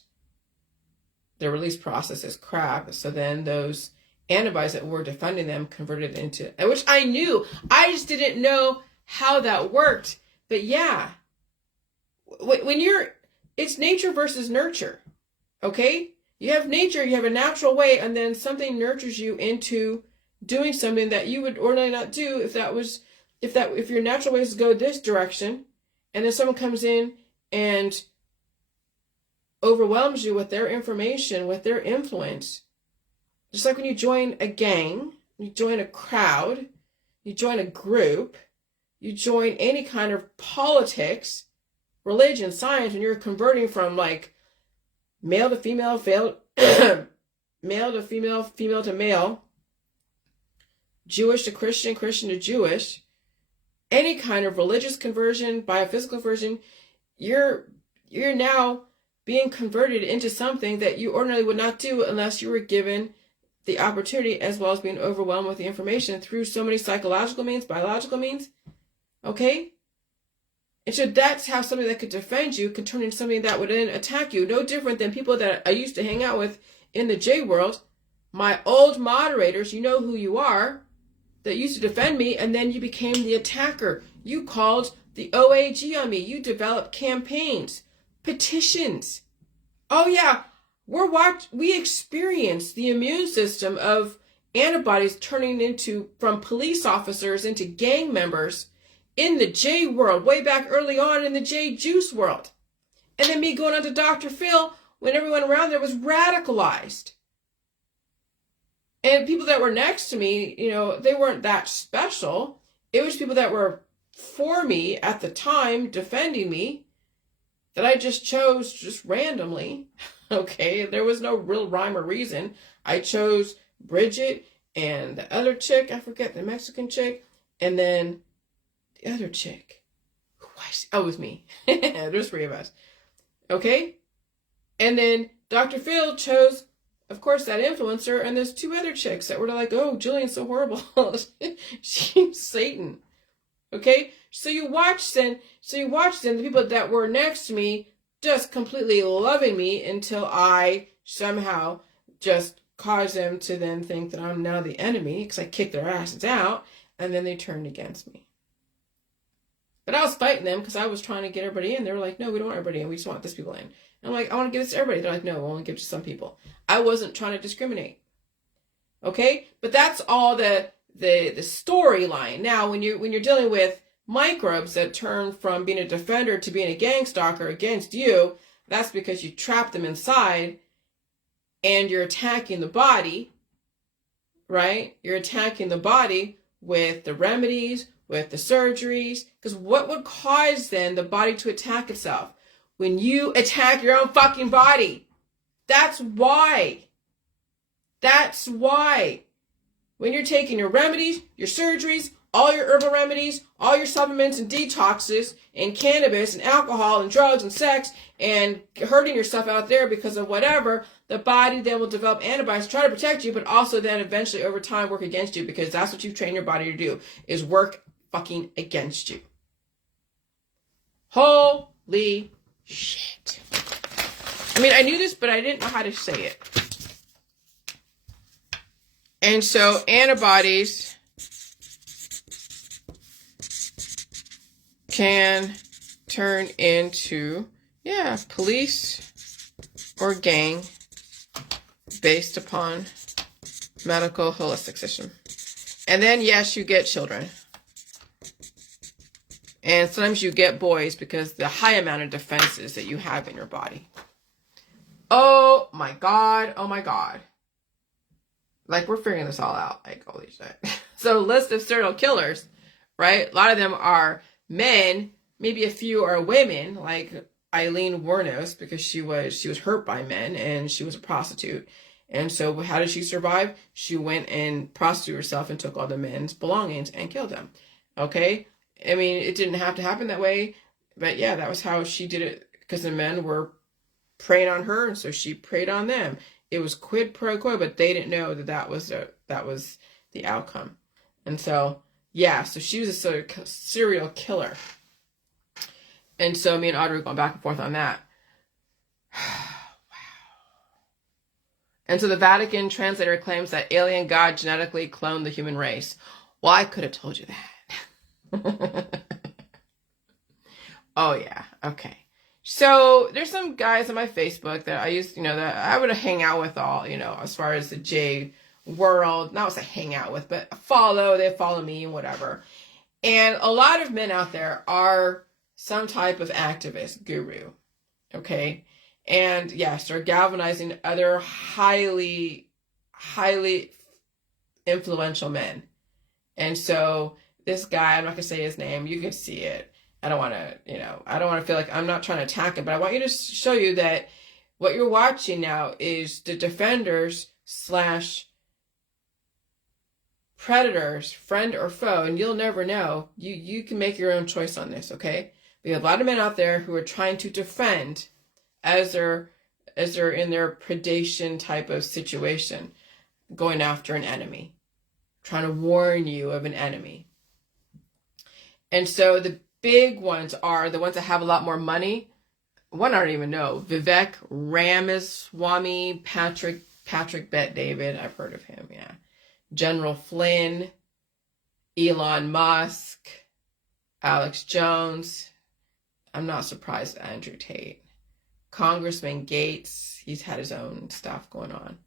Their release process is crap. So then those antibodies that were defending them converted into, which I knew. I just didn't know how that worked. But yeah, when it's nature versus nurture. Okay? You have nature, you have a natural way, and then something nurtures you into doing something that you would ordinarily not do if your natural ways go this direction, and then someone comes in and overwhelms you with their information, with their influence. Just like when you join a gang, you join a crowd, you join a group, you join any kind of politics, religion, science, when you're converting from like male to female, male to female, female to male, Jewish to Christian, Christian to Jewish, any kind of religious conversion, biophysical conversion, you're now being converted into something that you ordinarily would not do unless you were given the opportunity, as well as being overwhelmed with the information through so many psychological means, biological means. Okay? And so that's how something that could defend you could turn into something that would then attack you. No different than people that I used to hang out with in the J world. My old moderators, you know who you are, that used to defend me, and then you became the attacker. You called the OAG on me. You developed campaigns, petitions. Oh yeah, we experienced the immune system of antibodies turning into, from police officers into gang members in the J world, way back early on in the J juice world. And then me going on to Dr. Phil when everyone around there was radicalized. And people that were next to me, they weren't that special. It was people that were for me at the time, defending me, that I just chose just randomly. Okay, there was no real rhyme or reason. I chose Bridget and the other chick, I forget, the Mexican chick, and then the other chick. It was me. There's 3 of us. Okay? And then Dr. Phil chose, of course, that influencer, and there's 2 other chicks that were like, oh, Jillian's so horrible. She's Satan. Okay? So you watch then the people that were next to me just completely loving me until I somehow just caused them to then think that I'm now the enemy because I kicked their asses out, and then they turned against me. But I was fighting them because I was trying to get everybody in. They were like, no, we don't want everybody in. We just want this people in. And I'm like, I want to give this to everybody. They're like, no, we'll only give it to some people. I wasn't trying to discriminate. Okay? But that's all the storyline. Now, when you're dealing with microbes that turn from being a defender to being a gang stalker against you, that's because you trapped them inside and you're attacking the body, right? You're attacking the body with the remedies, with the surgeries, because what would cause then the body to attack itself? When you attack your own fucking body. That's why. That's why. When you're taking your remedies, your surgeries, all your herbal remedies, all your supplements and detoxes, and cannabis and alcohol and drugs and sex, and hurting yourself out there because of whatever, the body then will develop antibodies to try to protect you, but also then eventually over time work against you, because that's what you've trained your body to do, is work fucking against you. Holy shit. I mean, I knew this, but I didn't know how to say it. And so antibodies can turn into, police or gang based upon medical holistic system. And then, yes, you get children. And sometimes you get boys because the high amount of defenses that you have in your body. Oh my God. Oh my God. Like, we're figuring this all out. Like, holy shit. So, list of serial killers, right? A lot of them are men, maybe a few are women, like Eileen Wuornos, because she was hurt by men and she was a prostitute. And so how did she survive? She went and prostituted herself and took all the men's belongings and killed them. Okay? I mean, it didn't have to happen that way, but yeah, that was how she did it, because the men were preying on her, and so she preyed on them. It was quid pro quo, but they didn't know that was the outcome. And so, yeah, so she was a serial killer. And so me and Audrey were going back and forth on that. Wow. And so the Vatican translator claims that alien God genetically cloned the human race. Well, I could have told you that. Oh, yeah. Okay. So there's some guys on my Facebook that I used, that I would hang out with all, as far as the J world, not as I hang out with, but they follow me and whatever. And a lot of men out there are some type of activist guru. Okay. And yes, they're galvanizing other highly, highly influential men. And so this guy, I'm not going to say his name, you can see it. I don't want to feel like I'm not trying to attack him, but I want you to show you that what you're watching now is the defenders / predators, friend or foe, and you'll never know. You can make your own choice on this, okay? We have a lot of men out there who are trying to defend as they're in their predation type of situation, going after an enemy, trying to warn you of an enemy. And so the big ones are the ones that have a lot more money. One I don't even know. Vivek Ramaswamy, Patrick Bet David. I've heard of him, yeah. General Flynn, Elon Musk, Alex Jones. I'm not surprised at Andrew Tate. Congressman Gates, he's had his own stuff going on.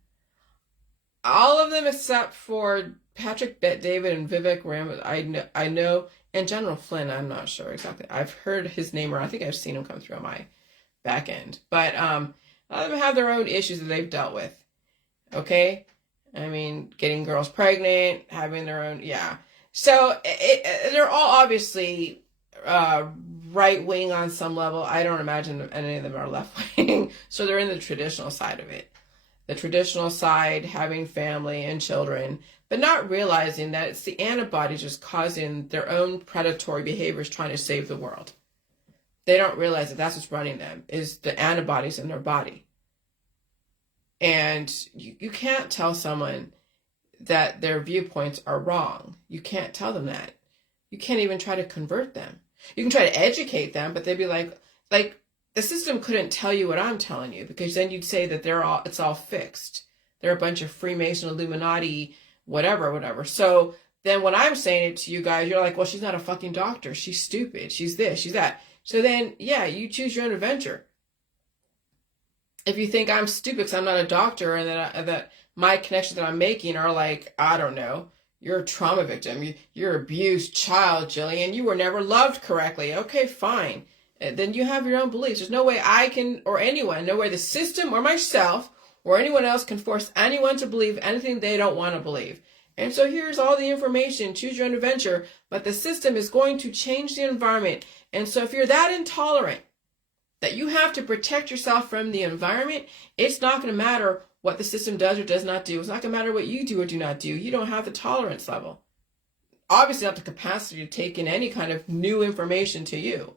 All of them except for Patrick Bet David and Vivek Ramaswamy, I know, and General Flynn, I'm not sure exactly. I've heard his name, or I think I've seen him come through on my back end. But a lot of them have their own issues that they've dealt with. Okay? I mean, getting girls pregnant, having their own, yeah. So they're all obviously right-wing on some level. I don't imagine any of them are left-wing. So they're in the traditional side of it. The traditional side, having family and children, but not realizing that it's the antibodies just causing their own predatory behaviors trying to save the world. They don't realize that that's what's running them, is the antibodies in their body. And you can't tell someone that their viewpoints are wrong. You can't tell them that. You can't even try to convert them. You can try to educate them, but they'd be like the system couldn't tell you what I'm telling you, because then you'd say that it's all fixed. They're a bunch of Freemason, Illuminati, whatever. So then when I'm saying it to you guys, you're like, well, she's not a fucking doctor. She's stupid. She's this, she's that. So then, yeah, you choose your own adventure. If you think I'm stupid because I'm not a doctor and that my connections that I'm making are like, I don't know, you're a trauma victim. You're an abused child, Jillian. You were never loved correctly. Okay, fine. Then you have your own beliefs. There's no way I can, or anyone, no way the system or myself or anyone else can force anyone to believe anything they don't want to believe. And so here's all the information. Choose your own adventure. But the system is going to change the environment. And so if you're that intolerant that you have to protect yourself from the environment, it's not going to matter what the system does or does not do. It's not going to matter what you do or do not do. You don't have the tolerance level. Obviously not the capacity to take in any kind of new information to you.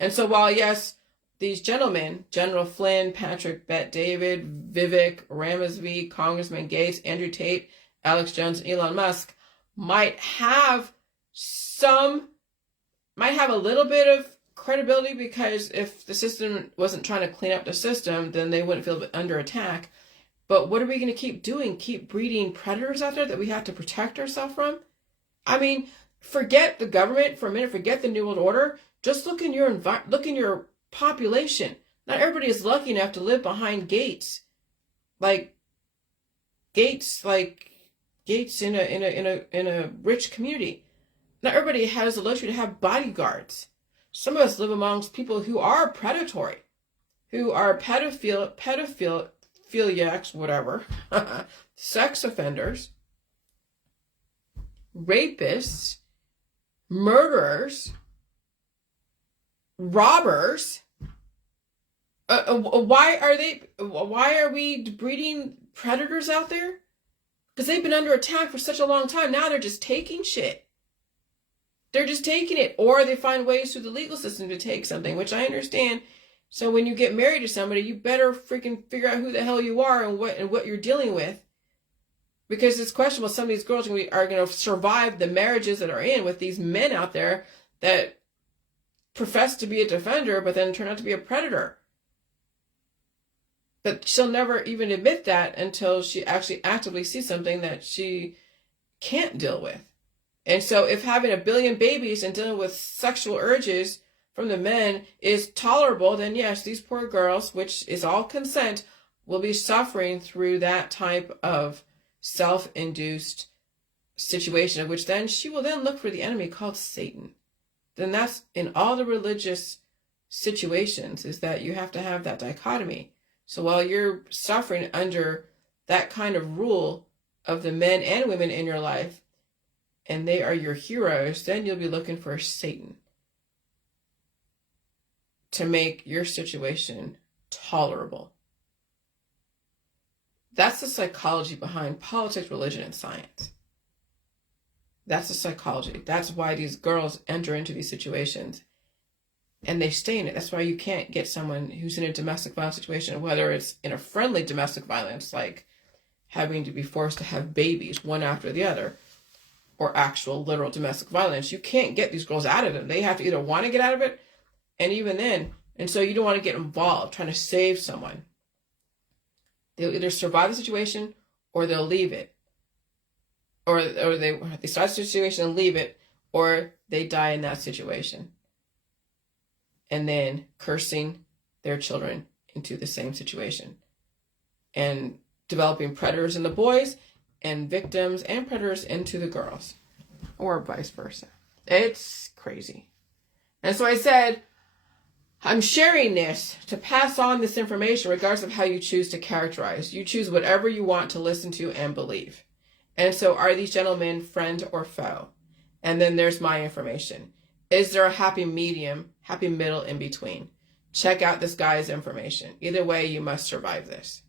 And so while, yes, these gentlemen, General Flynn, Patrick Bet David, Vivek Ramaswamy, Congressman Gates, Andrew Tate, Alex Jones, and Elon Musk might have a little bit of credibility, because if the system wasn't trying to clean up the system, then they wouldn't feel under attack. But what are we going to keep doing? Keep breeding predators out there that we have to protect ourselves from? I mean, forget the government for a minute. Forget the New World Order. Just look in your population. Not everybody is lucky enough to live behind gates, like gates in a rich community. Not everybody has the luxury to have bodyguards. Some of us live amongst people who are predatory, who are pedophiliacs, whatever, sex offenders, rapists, murderers, robbers. Why are we breeding predators out there? Because they've been under attack for such a long time. Now they're just taking shit. They're just taking it, or they find ways through the legal system to take something, which I understand. So when you get married to somebody, you better freaking figure out who the hell you are and what you're dealing with, because it's questionable some of these girls are going to survive the marriages that are in with these men out there that profess to be a defender, but then turn out to be a predator. But she'll never even admit that until she actually actively sees something that she can't deal with. And so if having 1 billion babies and dealing with sexual urges from the men is tolerable, then yes, these poor girls, which is all consent, will be suffering through that type of self-induced situation, which then she will then look for the enemy called Satan. Then that's in all the religious situations, is that you have to have that dichotomy. So while you're suffering under that kind of rule of the men and women in your life, and they are your heroes, then you'll be looking for Satan to make your situation tolerable. That's the psychology behind politics, religion, and science. That's the psychology. That's why these girls enter into these situations and they stay in it. That's why you can't get someone who's in a domestic violence situation, whether it's in a friendly domestic violence, like having to be forced to have babies one after the other, or actual literal domestic violence. You can't get these girls out of it. They have to either want to get out of it, and even then, and so you don't want to get involved trying to save someone. They'll either survive the situation or they'll leave it. Or they start the situation and leave it, or they die in that situation. And then cursing their children into the same situation. And developing predators in the boys and victims and predators into the girls. Or vice versa. It's crazy. And so I said, I'm sharing this to pass on this information regardless of how you choose to characterize. You choose whatever you want to listen to and believe. And so are these gentlemen friend or foe? And then there's my information. Is there a happy medium, happy middle in between? Check out this guy's information. Either way, you must survive this.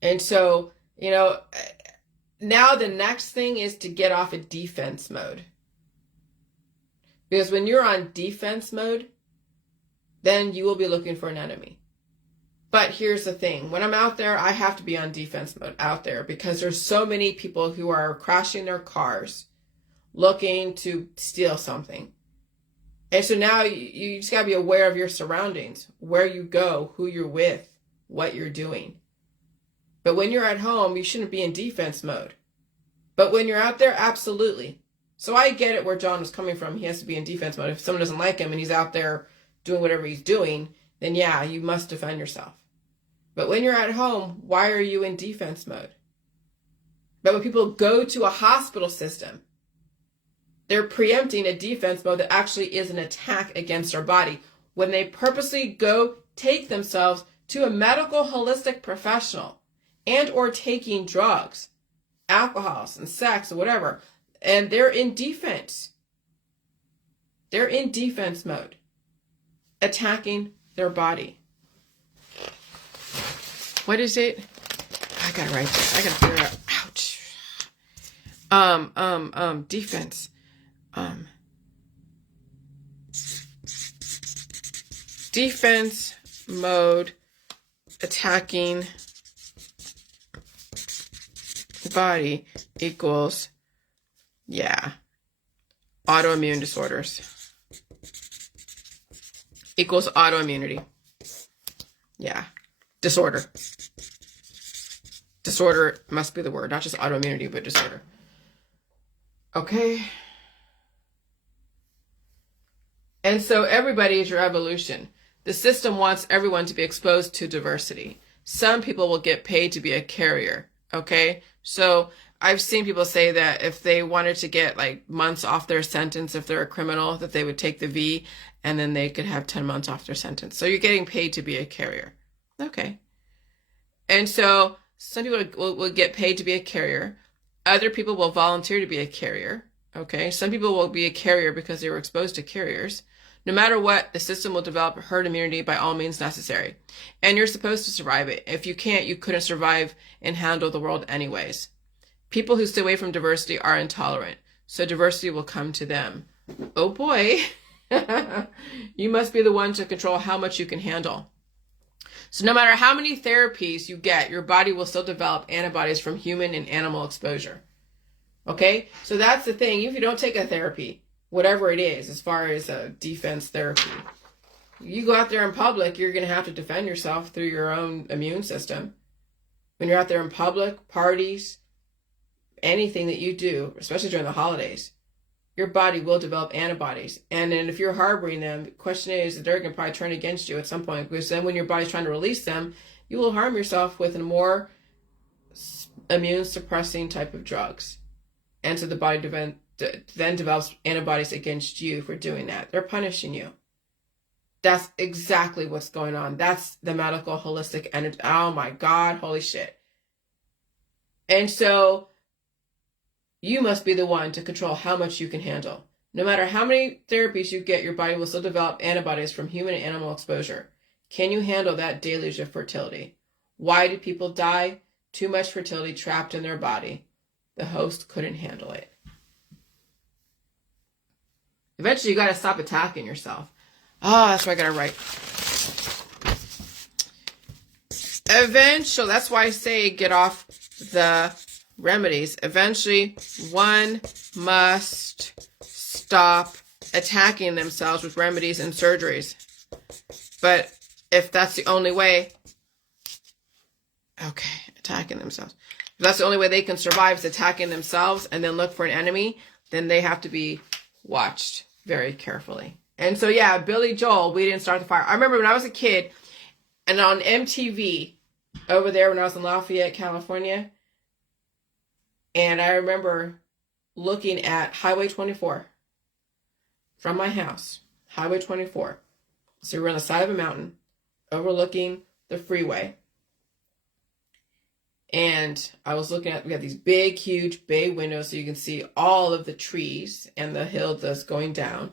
And so, you know, now the next thing is to get off of defense mode. Because when you're on defense mode, then you will be looking for an enemy. But here's the thing. When I'm out there, I have to be on defense mode out there because there's so many people who are crashing their cars looking to steal something. And so now you just got to be aware of your surroundings, where you go, who you're with, what you're doing. But when you're at home, you shouldn't be in defense mode. But when you're out there, absolutely. So I get it where John was coming from. He has to be in defense mode. If someone doesn't like him and he's out there doing whatever he's doing, then yeah, you must defend yourself. But when you're at home, why are you in defense mode? But when people go to a hospital system, they're preempting a defense mode that actually is an attack against our body. When they purposely go take themselves to a medical holistic professional and or taking drugs, alcohols and sex or whatever, and they're in defense. They're in defense mode, attacking their body. What is it? I gotta write this. I gotta figure it out. Ouch. Defense. Defense mode, attacking body equals, yeah, autoimmune disorders. Equals autoimmunity. Yeah. Disorder. Disorder must be the word, not just autoimmunity, but disorder. Okay. And so everybody is your evolution. The system wants everyone to be exposed to diversity. Some people will get paid to be a carrier. Okay. So I've seen people say that if they wanted to get like months off their sentence, if they're a criminal, that they would take the V and then they could have 10 months off their sentence. So you're getting paid to be a carrier. Okay. And so some people will get paid to be a carrier. Other people will volunteer to be a carrier. Okay. Some people will be a carrier because they were exposed to carriers. No matter what, the system will develop herd immunity by all means necessary. And you're supposed to survive it. If you can't, you couldn't survive and handle the world anyways. People who stay away from diversity are intolerant. So diversity will come to them. Oh boy. You must be the one to control how much you can handle. So no matter how many therapies you get, your body will still develop antibodies from human and animal exposure. Okay? So that's the thing. If you don't take a therapy, whatever it is, as far as a defense therapy, You go out there in public, you're going to have to defend yourself through your own immune system. When you're out there in public, parties, anything that you do, especially during the holidays, your body will develop antibodies. And then if you're harboring them, the question is that they're going to probably turn against you at some point, because then when your body's trying to release them, you will harm yourself with a more immune suppressing type of drugs. And so the body then develops antibodies against you for doing that. They're punishing you. That's exactly what's going on. That's the medical holistic energy. Oh my God, holy shit. And so you must be the one to control how much you can handle. No matter how many therapies you get, your body will still develop antibodies from human and animal exposure. Can you handle that deluge of fertility? Why do people die? Too much fertility trapped in their body. The host couldn't handle it. Eventually, you got to stop attacking yourself. Oh, that's what I got to write. Eventually, that's why I say get off the remedies. Eventually, one must stop attacking themselves with remedies and surgeries. But if that's the only way, okay, attacking themselves. If that's the only way they can survive is attacking themselves and then look for an enemy, then they have to be watched very carefully. And so, yeah, Billy Joel, We Didn't Start the Fire. I remember when I was a kid and on MTV over there when I was in Lafayette, California, and I remember looking at Highway 24 from my house, Highway 24. So we're on the side of a mountain overlooking the freeway. And I was looking at, we got these big, huge bay windows so you can see all of the trees and the hill that's going down.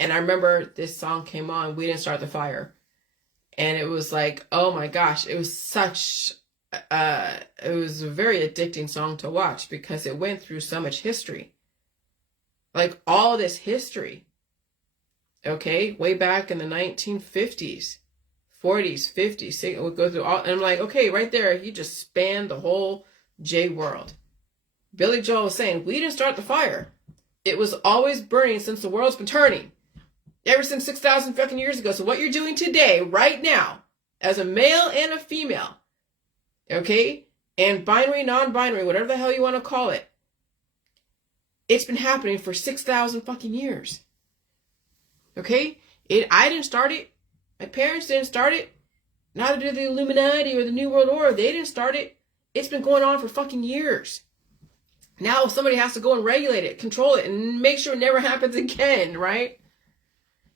And I remember this song came on, We Didn't Start the Fire. And it was like, oh my gosh, it was such, it was a very addicting song to watch because it went through so much history. Like all this history, okay, way back in the 1950s, 40s, 50s, it would go through all, and I'm like, okay, right there, he just spanned the whole J world. Billy Joel was saying, we didn't start the fire. It was always burning since the world's been turning. Ever since 6,000 fucking years ago. So what you're doing today, right now, as a male and a female, okay, and binary, non-binary, whatever the hell you want to call it, it's been happening for 6,000 fucking years. Okay? I didn't start it. My parents didn't start it. Neither did the Illuminati or the New World Order. They didn't start it. It's been going on for fucking years. Now somebody has to go and regulate it, control it, and make sure it never happens again, right?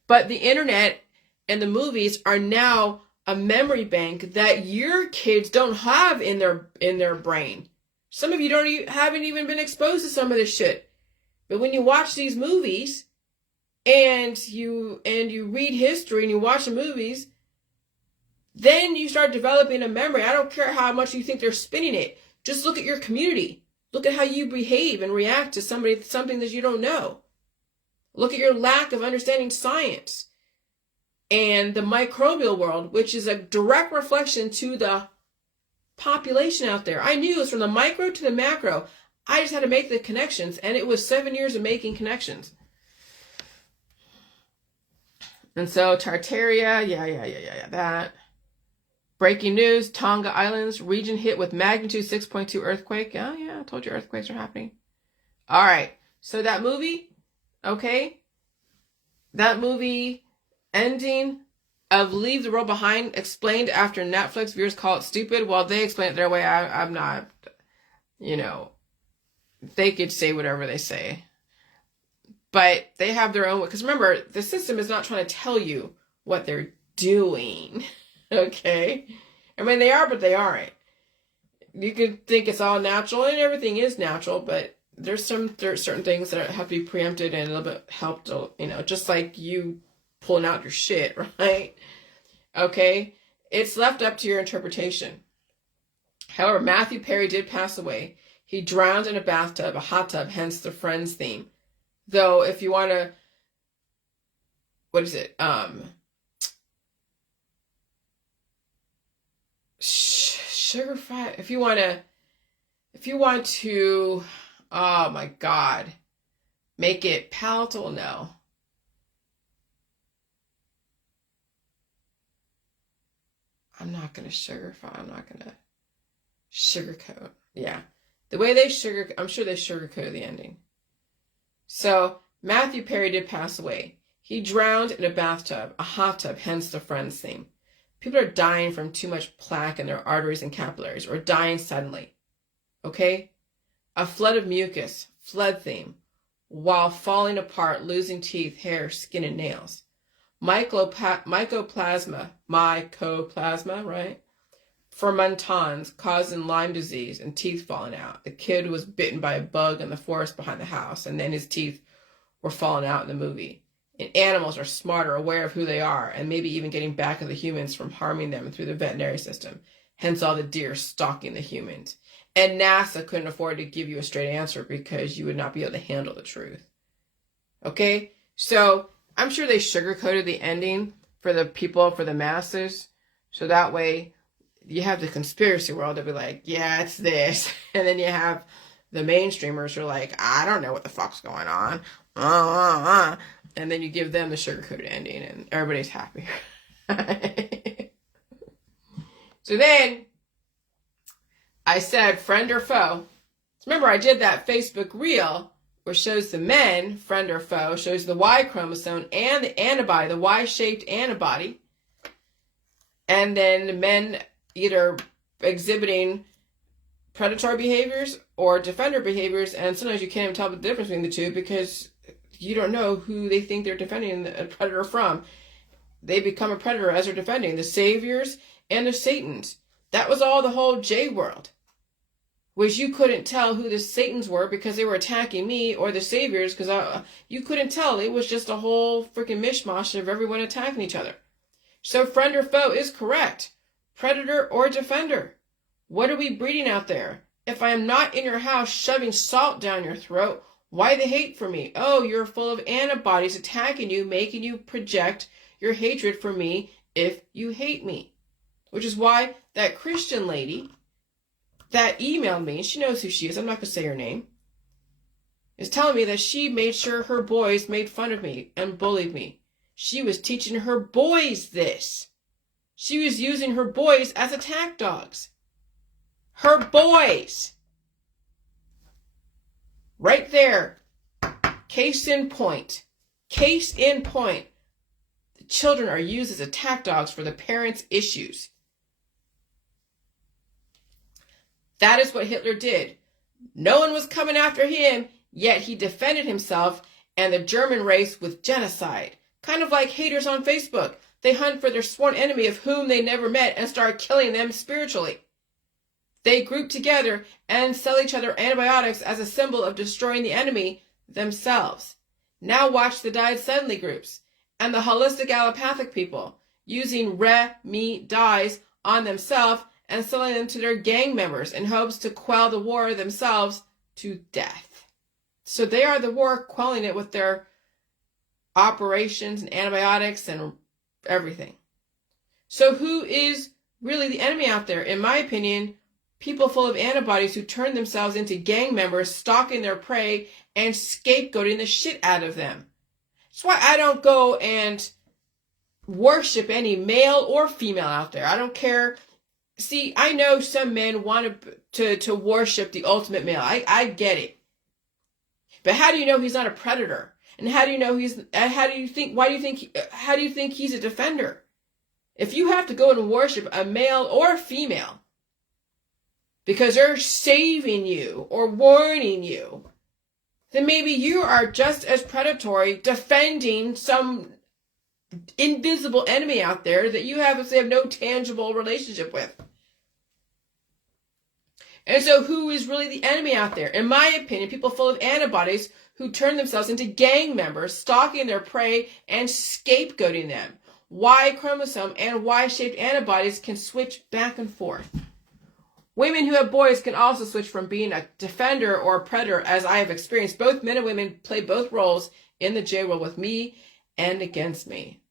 But the internet and the movies are now a memory bank that your kids don't have in their brain. Some of you haven't even been exposed to some of this shit. But when you watch these movies and you read history and you watch the movies, then you start developing a memory. I don't care how much you think they're spinning it. Just look at your community. Look at how you behave and react to something that you don't know. Look at your lack of understanding science and the microbial world, which is a direct reflection to the population out there. I knew it was from the micro to the macro. I just had to make the connections, and it was 7 years of making connections. And so Tartaria, yeah, that. Breaking news, Tonga Islands, region hit with magnitude 6.2 earthquake. Oh, yeah, I told you earthquakes are happening. All right, so that movie, okay, that movie ending of Leave the World Behind explained after Netflix viewers call it stupid. Well, they explain it their way. I'm not, they could say whatever they say. But they have their own way. Because remember, the system is not trying to tell you what they're doing. Okay? I mean, they are, but they aren't. You could think it's all natural, and everything is natural, but there's certain things that have to be preempted and a little bit helped, just like you pulling out your shit, right? Okay? It's left up to your interpretation. However, Matthew Perry did pass away. He drowned in a hot tub, hence the Friends theme. Though, if you want to, what is it? Sugar fat. If you want to, oh my God, make it palatable, no. I'm not going to sugarcoat. Yeah. The way they I'm sure they sugarcoated the ending. So Matthew Perry did pass away. He drowned in a bathtub, a hot tub, hence the Friends theme. People are dying from too much plaque in their arteries and capillaries, or dying suddenly. Okay? A flood of mucus, flood theme, while falling apart, losing teeth, hair, skin, and nails. Mycoplasma, right? Fermentons causing Lyme disease and teeth falling out. The kid was bitten by a bug in the forest behind the house, and then his teeth were falling out in the movie. And animals are smarter, aware of who they are, and maybe even getting back at the humans from harming them through the veterinary system. Hence all the deer stalking the humans. And NASA couldn't afford to give you a straight answer because you would not be able to handle the truth. Okay? So I'm sure they sugarcoated the ending for the people, for the masses. So that way you have the conspiracy world to be like, yeah, it's this. And then you have the mainstreamers who are like, I don't know what the fuck's going on. And then you give them the sugar-coated ending and everybody's happy. So then I said friend or foe. So remember I did that Facebook reel which shows the men, friend or foe, shows the Y chromosome and the antibody, the Y-shaped antibody. And then the men either exhibiting predatory behaviors or defender behaviors, and sometimes you can't even tell the difference between the two because you don't know who they think they're defending a predator from. They become a predator as they're defending the saviors and the Satans. That was all the whole J world, which you couldn't tell who the Satans were because they were attacking me, or the saviors because you couldn't tell. It was just a whole freaking mishmash of everyone attacking each other. So friend or foe is correct. Predator or defender. What are we breeding out there? If I am not in your house shoving salt down your throat, why the hate for me? Oh, you're full of antibodies attacking you, making you project your hatred for me if you hate me. Which is why that Christian lady that emailed me, she knows who she is, I'm not going to say her name, is telling me that she made sure her boys made fun of me and bullied me. She was teaching her boys this. She was using her boys as attack dogs. Her boys. Right there. Case in point. Case in point. The children are used as attack dogs for the parents' issues. That is what Hitler did. No one was coming after him, yet he defended himself and the German race with genocide. Kind of like haters on Facebook. They hunt for their sworn enemy of whom they never met and start killing them spiritually. They group together and sell each other antibiotics as a symbol of destroying the enemy themselves. Now watch the died suddenly groups and the holistic allopathic people using Remedies on themselves and selling them to their gang members in hopes to quell the war themselves to death. So they are the war quelling it with their operations and antibiotics and everything. So who is really the enemy out there? In my opinion, people full of antibodies who turn themselves into gang members, stalking their prey and scapegoating the shit out of them. That's why I don't go and worship any male or female out there. I don't care. See, I know some men want to worship the ultimate male. I get it. But how do you know he's not a predator? And how do you know how do you think he's a defender? If you have to go and worship a male or female because they're saving you or warning you, then maybe you are just as predatory defending some invisible enemy out there that you have no tangible relationship with. And so who is really the enemy out there? In my opinion, people full of antibodies who turn themselves into gang members, stalking their prey and scapegoating them. Y chromosome and Y-shaped antibodies can switch back and forth. Women who have boys can also switch from being a defender or a predator, as I have experienced. Both men and women play both roles in the J world with me and against me.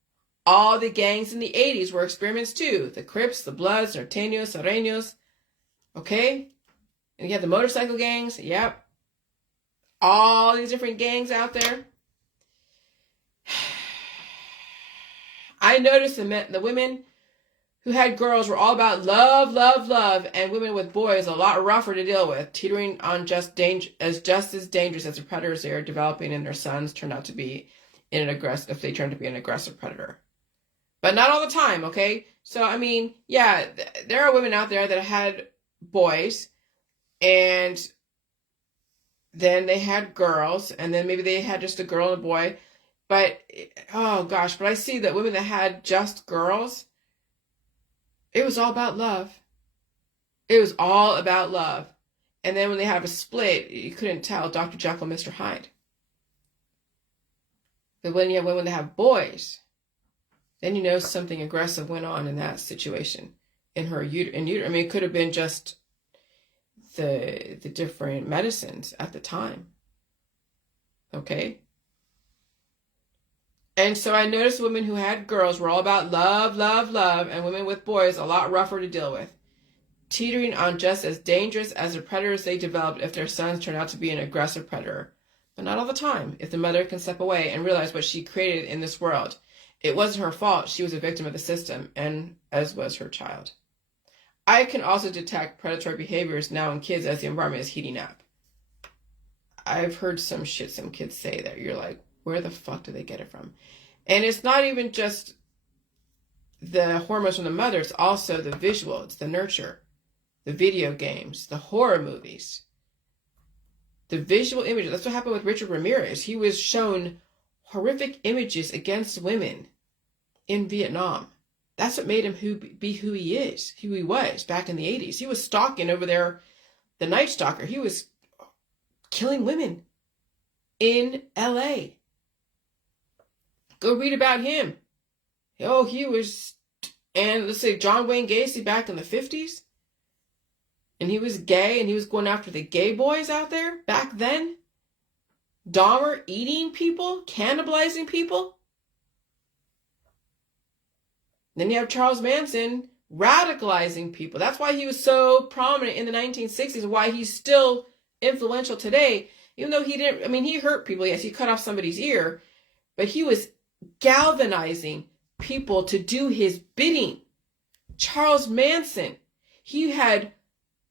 All the gangs in the 80s were experiments too. The Crips, the Bloods, Norteños, Sureños. Okay? And you have the motorcycle gangs. Yep. All these different gangs out there. I noticed the women who had girls were all about love, love, love, and women with boys a lot rougher to deal with, teetering on just as dangerous as the predators they are developing, and their sons turn out to be if they turn to be an aggressive predator. But not all the time, okay? So, I mean, yeah, there are women out there that had boys, and then they had girls, and then maybe they had just a girl and a boy. But, oh gosh, but I see that women that had just girls, it was all about love. It was all about love. And then when they have a split, you couldn't tell Dr. Jekyll, Mr. Hyde. But when you have women that have boys, then you know something aggressive went on in that situation. In her uterus. I mean, it could have been just the different medicines at the time. Okay? And so I noticed women who had girls were all about love, love, love, and women with boys a lot rougher to deal with, teetering on just as dangerous as the predators they developed if their sons turned out to be an aggressive predator. But not all the time, if the mother can step away and realize what she created in this world. It wasn't her fault. She was a victim of the system, and as was her child. I can also detect predatory behaviors now in kids as the environment is heating up. I've heard some shit some kids say that you're like, where the fuck do they get it from? And it's not even just the hormones from the mother, it's also the visual, it's the nurture, the video games, the horror movies, the visual images. That's what happened with Richard Ramirez. He was shown horrific images against women in Vietnam. That's what made him be who he is, who he was back in the 80s. He was stalking over there, the Night Stalker. He was killing women in LA. Go read about him. Oh, he was, and let's say John Wayne Gacy back in the 50s. And he was gay, and he was going after the gay boys out there back then. Dahmer eating people, cannibalizing people. Then you have Charles Manson radicalizing people. That's why he was so prominent in the 1960s, why he's still influential today. Even though he didn't, I mean, he hurt people. Yes, he cut off somebody's ear, but he was galvanizing people to do his bidding. Charles Manson, he had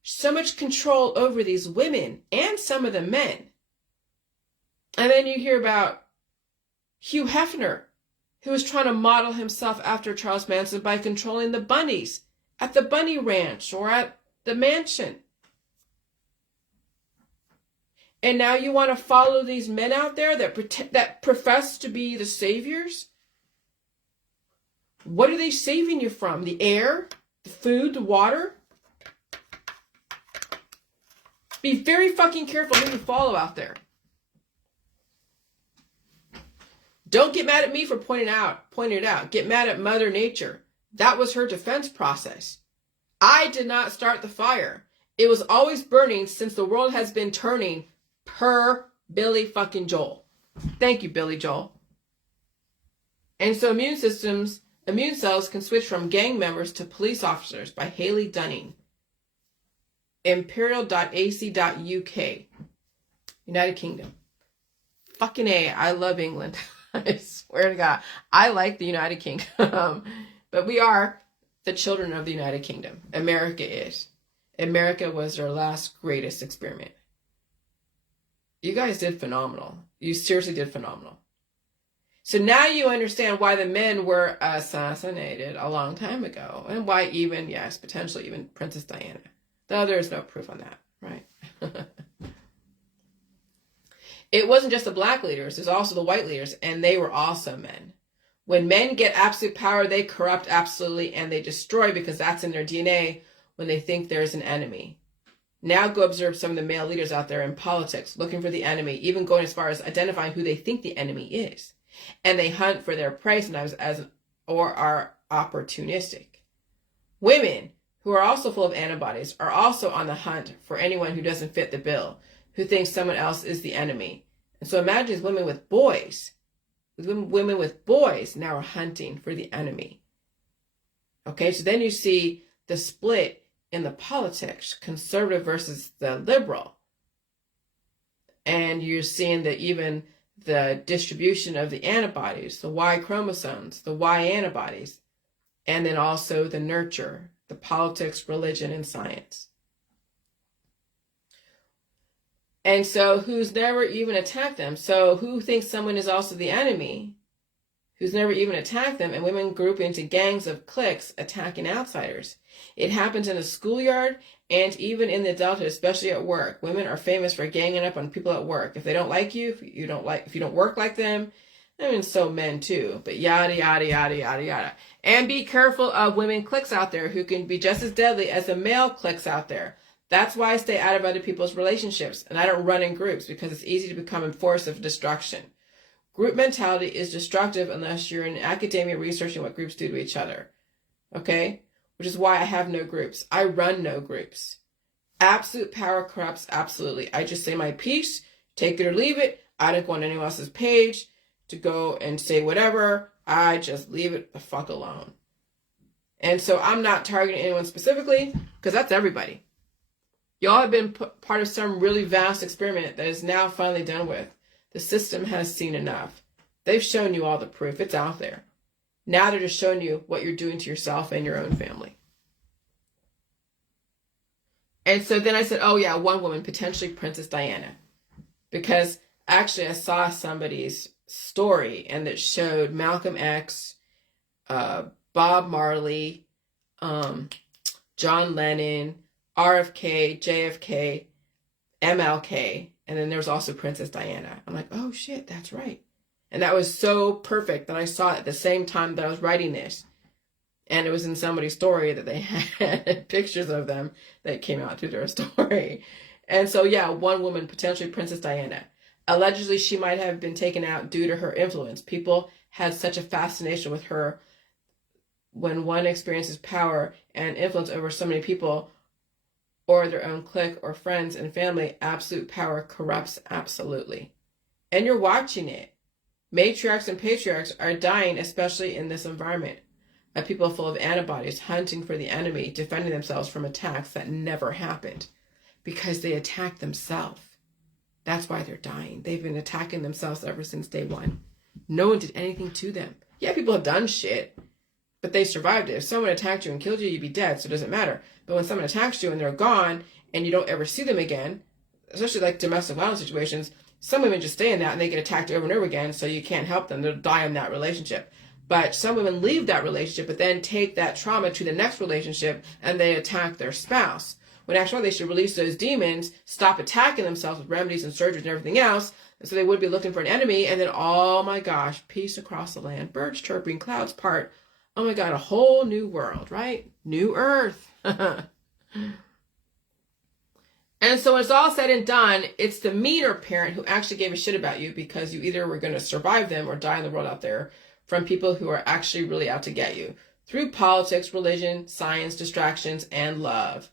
so much control over these women and some of the men. And then you hear about Hugh Hefner, who was trying to model himself after Charles Manson by controlling the bunnies at the bunny ranch or at the mansion. And now you want to follow these men out there that profess to be the saviors? What are they saving you from? The air? The food? The water? Be very fucking careful who you follow out there. Don't get mad at me for pointing it out. Get mad at Mother Nature. That was her defense process. I did not start the fire. It was always burning since the world has been turning, per Billy fucking Joel. Thank you, Billy Joel. And so immune cells can switch from gang members to police officers by Haley Dunning. Imperial.ac.uk. United Kingdom. Fucking A, I love England. I swear to God. I like the United Kingdom. But we are the children of the United Kingdom. America is. America was their last greatest experiment. You guys did phenomenal. You seriously did phenomenal. So now you understand why the men were assassinated a long time ago. And why even, yes, potentially even Princess Diana. Though there's no proof on that, right? It wasn't just the black leaders. There's also the white leaders. And they were also men. When men get absolute power, they corrupt absolutely and they destroy because that's in their DNA when they think there's an enemy. Now go observe some of the male leaders out there in politics, looking for the enemy, even going as far as identifying who they think the enemy is. And they hunt for their prey sometimes or are opportunistic. Women, who are also full of antibodies, are also on the hunt for anyone who doesn't fit the bill, who thinks someone else is the enemy. And so imagine these women with boys. Women with boys now are hunting for the enemy. Okay, so then you see the split in the politics, conservative versus the liberal. And you're seeing that even the distribution of the antibodies, the Y chromosomes, the Y antibodies, and then also the nurture, the politics, religion, and science. And so who's never even attacked them? So who thinks someone is also the enemy? Who's never even attacked them, and women group into gangs of cliques attacking outsiders. It happens in the schoolyard and even in the adulthood, especially at work. Women are famous for ganging up on people at work. If they don't like you, if you don't work like them, I mean, so men too, but yada, yada, yada, yada, yada. And be careful of women cliques out there who can be just as deadly as the male cliques out there. That's why I stay out of other people's relationships, and I don't run in groups because it's easy to become a force of destruction. Group mentality is destructive unless you're in academia researching what groups do to each other. Okay? Which is why I have no groups. I run no groups. Absolute power corrupts absolutely. I just say my piece, take it or leave it. I don't go on anyone else's page to go and say whatever. I just leave it the fuck alone. And so I'm not targeting anyone specifically because that's everybody. Y'all have been part of some really vast experiment that is now finally done with. The system has seen enough. They've shown you all the proof. It's out there. Now they're just showing you what you're doing to yourself and your own family. And so then I said, oh yeah, one woman, potentially Princess Diana. Because actually I saw somebody's story and it showed Malcolm X, Bob Marley, John Lennon, RFK, JFK, MLK, and then there was also Princess Diana. I'm like, oh shit, that's right. And that was so perfect that I saw it at the same time that I was writing this. And it was in somebody's story that they had pictures of them that came out through their story. And so, yeah, one woman, potentially Princess Diana. Allegedly, she might have been taken out due to her influence. People had such a fascination with her. When one experiences power and influence over so many people, or their own clique or friends and family, absolute power corrupts absolutely. And you're watching it. Matriarchs and patriarchs are dying, especially in this environment, of people full of antibodies, hunting for the enemy, defending themselves from attacks that never happened because they attacked themselves. That's why they're dying. They've been attacking themselves ever since day one. No one did anything to them. Yeah, people have done shit, but they survived it. If someone attacked you and killed you, you'd be dead, so it doesn't matter. But when someone attacks you and they're gone and you don't ever see them again, especially like domestic violence situations, some women just stay in that and they get attacked over and over again, so you can't help them. They'll die in that relationship. But some women leave that relationship but then take that trauma to the next relationship and they attack their spouse. When actually they should release those demons, stop attacking themselves with remedies and surgeries and everything else, and so they would be looking for an enemy, and then, oh my gosh, peace across the land, birds chirping, clouds part. Oh my God, a whole new world, right? New earth. And so when it's all said and done, it's the meaner parent who actually gave a shit about you because you either were going to survive them or die in the world out there from people who are actually really out to get you through politics, religion, science, distractions, and love.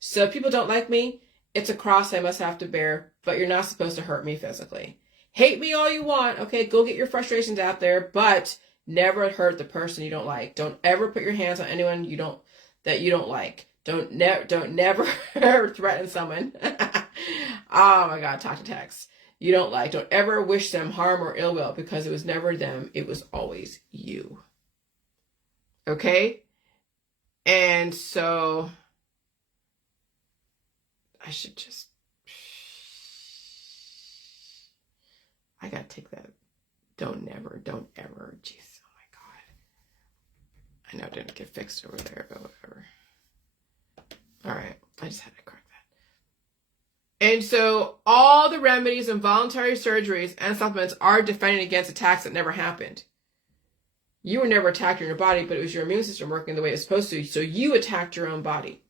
So if people don't like me, it's a cross I must have to bear, but you're not supposed to hurt me physically. Hate me all you want. Okay, go get your frustrations out there, but never hurt the person you don't like. Don't ever put your hands on anyone that you don't like. Don't never threaten someone. Oh my God, talk to text. You don't like. Don't ever wish them harm or ill will because it was never them. It was always you. Okay? And so I should just, I gotta take that. Don't ever. Jeez, oh my God. I know it didn't get fixed over there, but whatever. All right, I just had to correct that. And so all the remedies and voluntary surgeries and supplements are defending against attacks that never happened. You were never attacked in your body, but it was your immune system working the way it's supposed to. So you attacked your own body.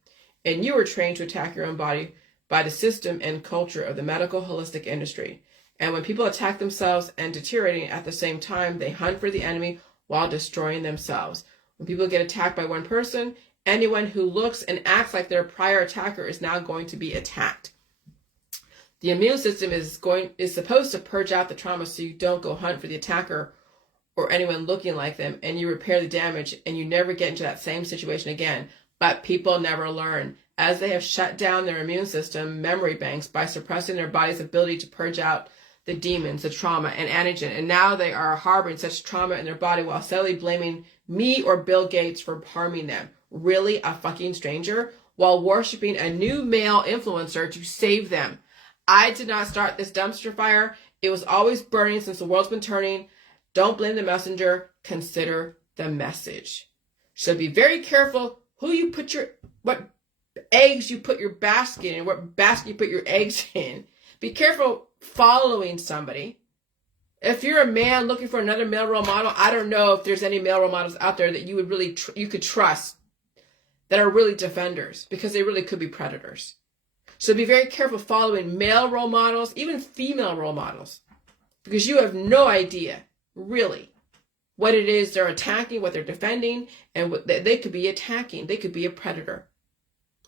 And you were trained to attack your own body by the system and culture of the medical holistic industry. And when people attack themselves and deteriorating at the same time, they hunt for the enemy while destroying themselves. When people get attacked by one person, anyone who looks and acts like their prior attacker is now going to be attacked. The immune system is supposed to purge out the trauma so you don't go hunt for the attacker or anyone looking like them, and you repair the damage and you never get into that same situation again. But people never learn, as they have shut down their immune system memory banks by suppressing their body's ability to purge out the demons, the trauma, and antigen, and now they are harboring such trauma in their body while steadily blaming me or Bill Gates for harming them. Really, a fucking stranger? While worshiping a new male influencer to save them. I did not start this dumpster fire. It was always burning since the world's been turning. Don't blame the messenger. Consider the message. So be very careful who you put what eggs you put your basket in, what basket you put your eggs in. Be careful following somebody. If you're a man looking for another male role model, I don't know if there's any male role models out there that you would really you could trust that are really defenders, because they really could be predators. So be very careful following male role models, even female role models, because you have no idea, really, what it is they're attacking, what they're defending, and what they could be attacking. They could be a predator.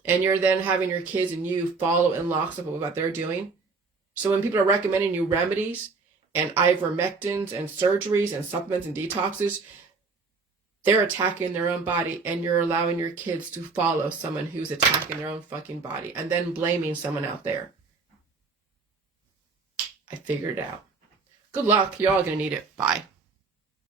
And you're then having your kids and you follow in lockstep with what they're doing. So when people are recommending you remedies and ivermectins and surgeries and supplements and detoxes, they're attacking their own body, and you're allowing your kids to follow someone who's attacking their own fucking body and then blaming someone out there. I figured it out. Good luck. You're all going to need it. Bye.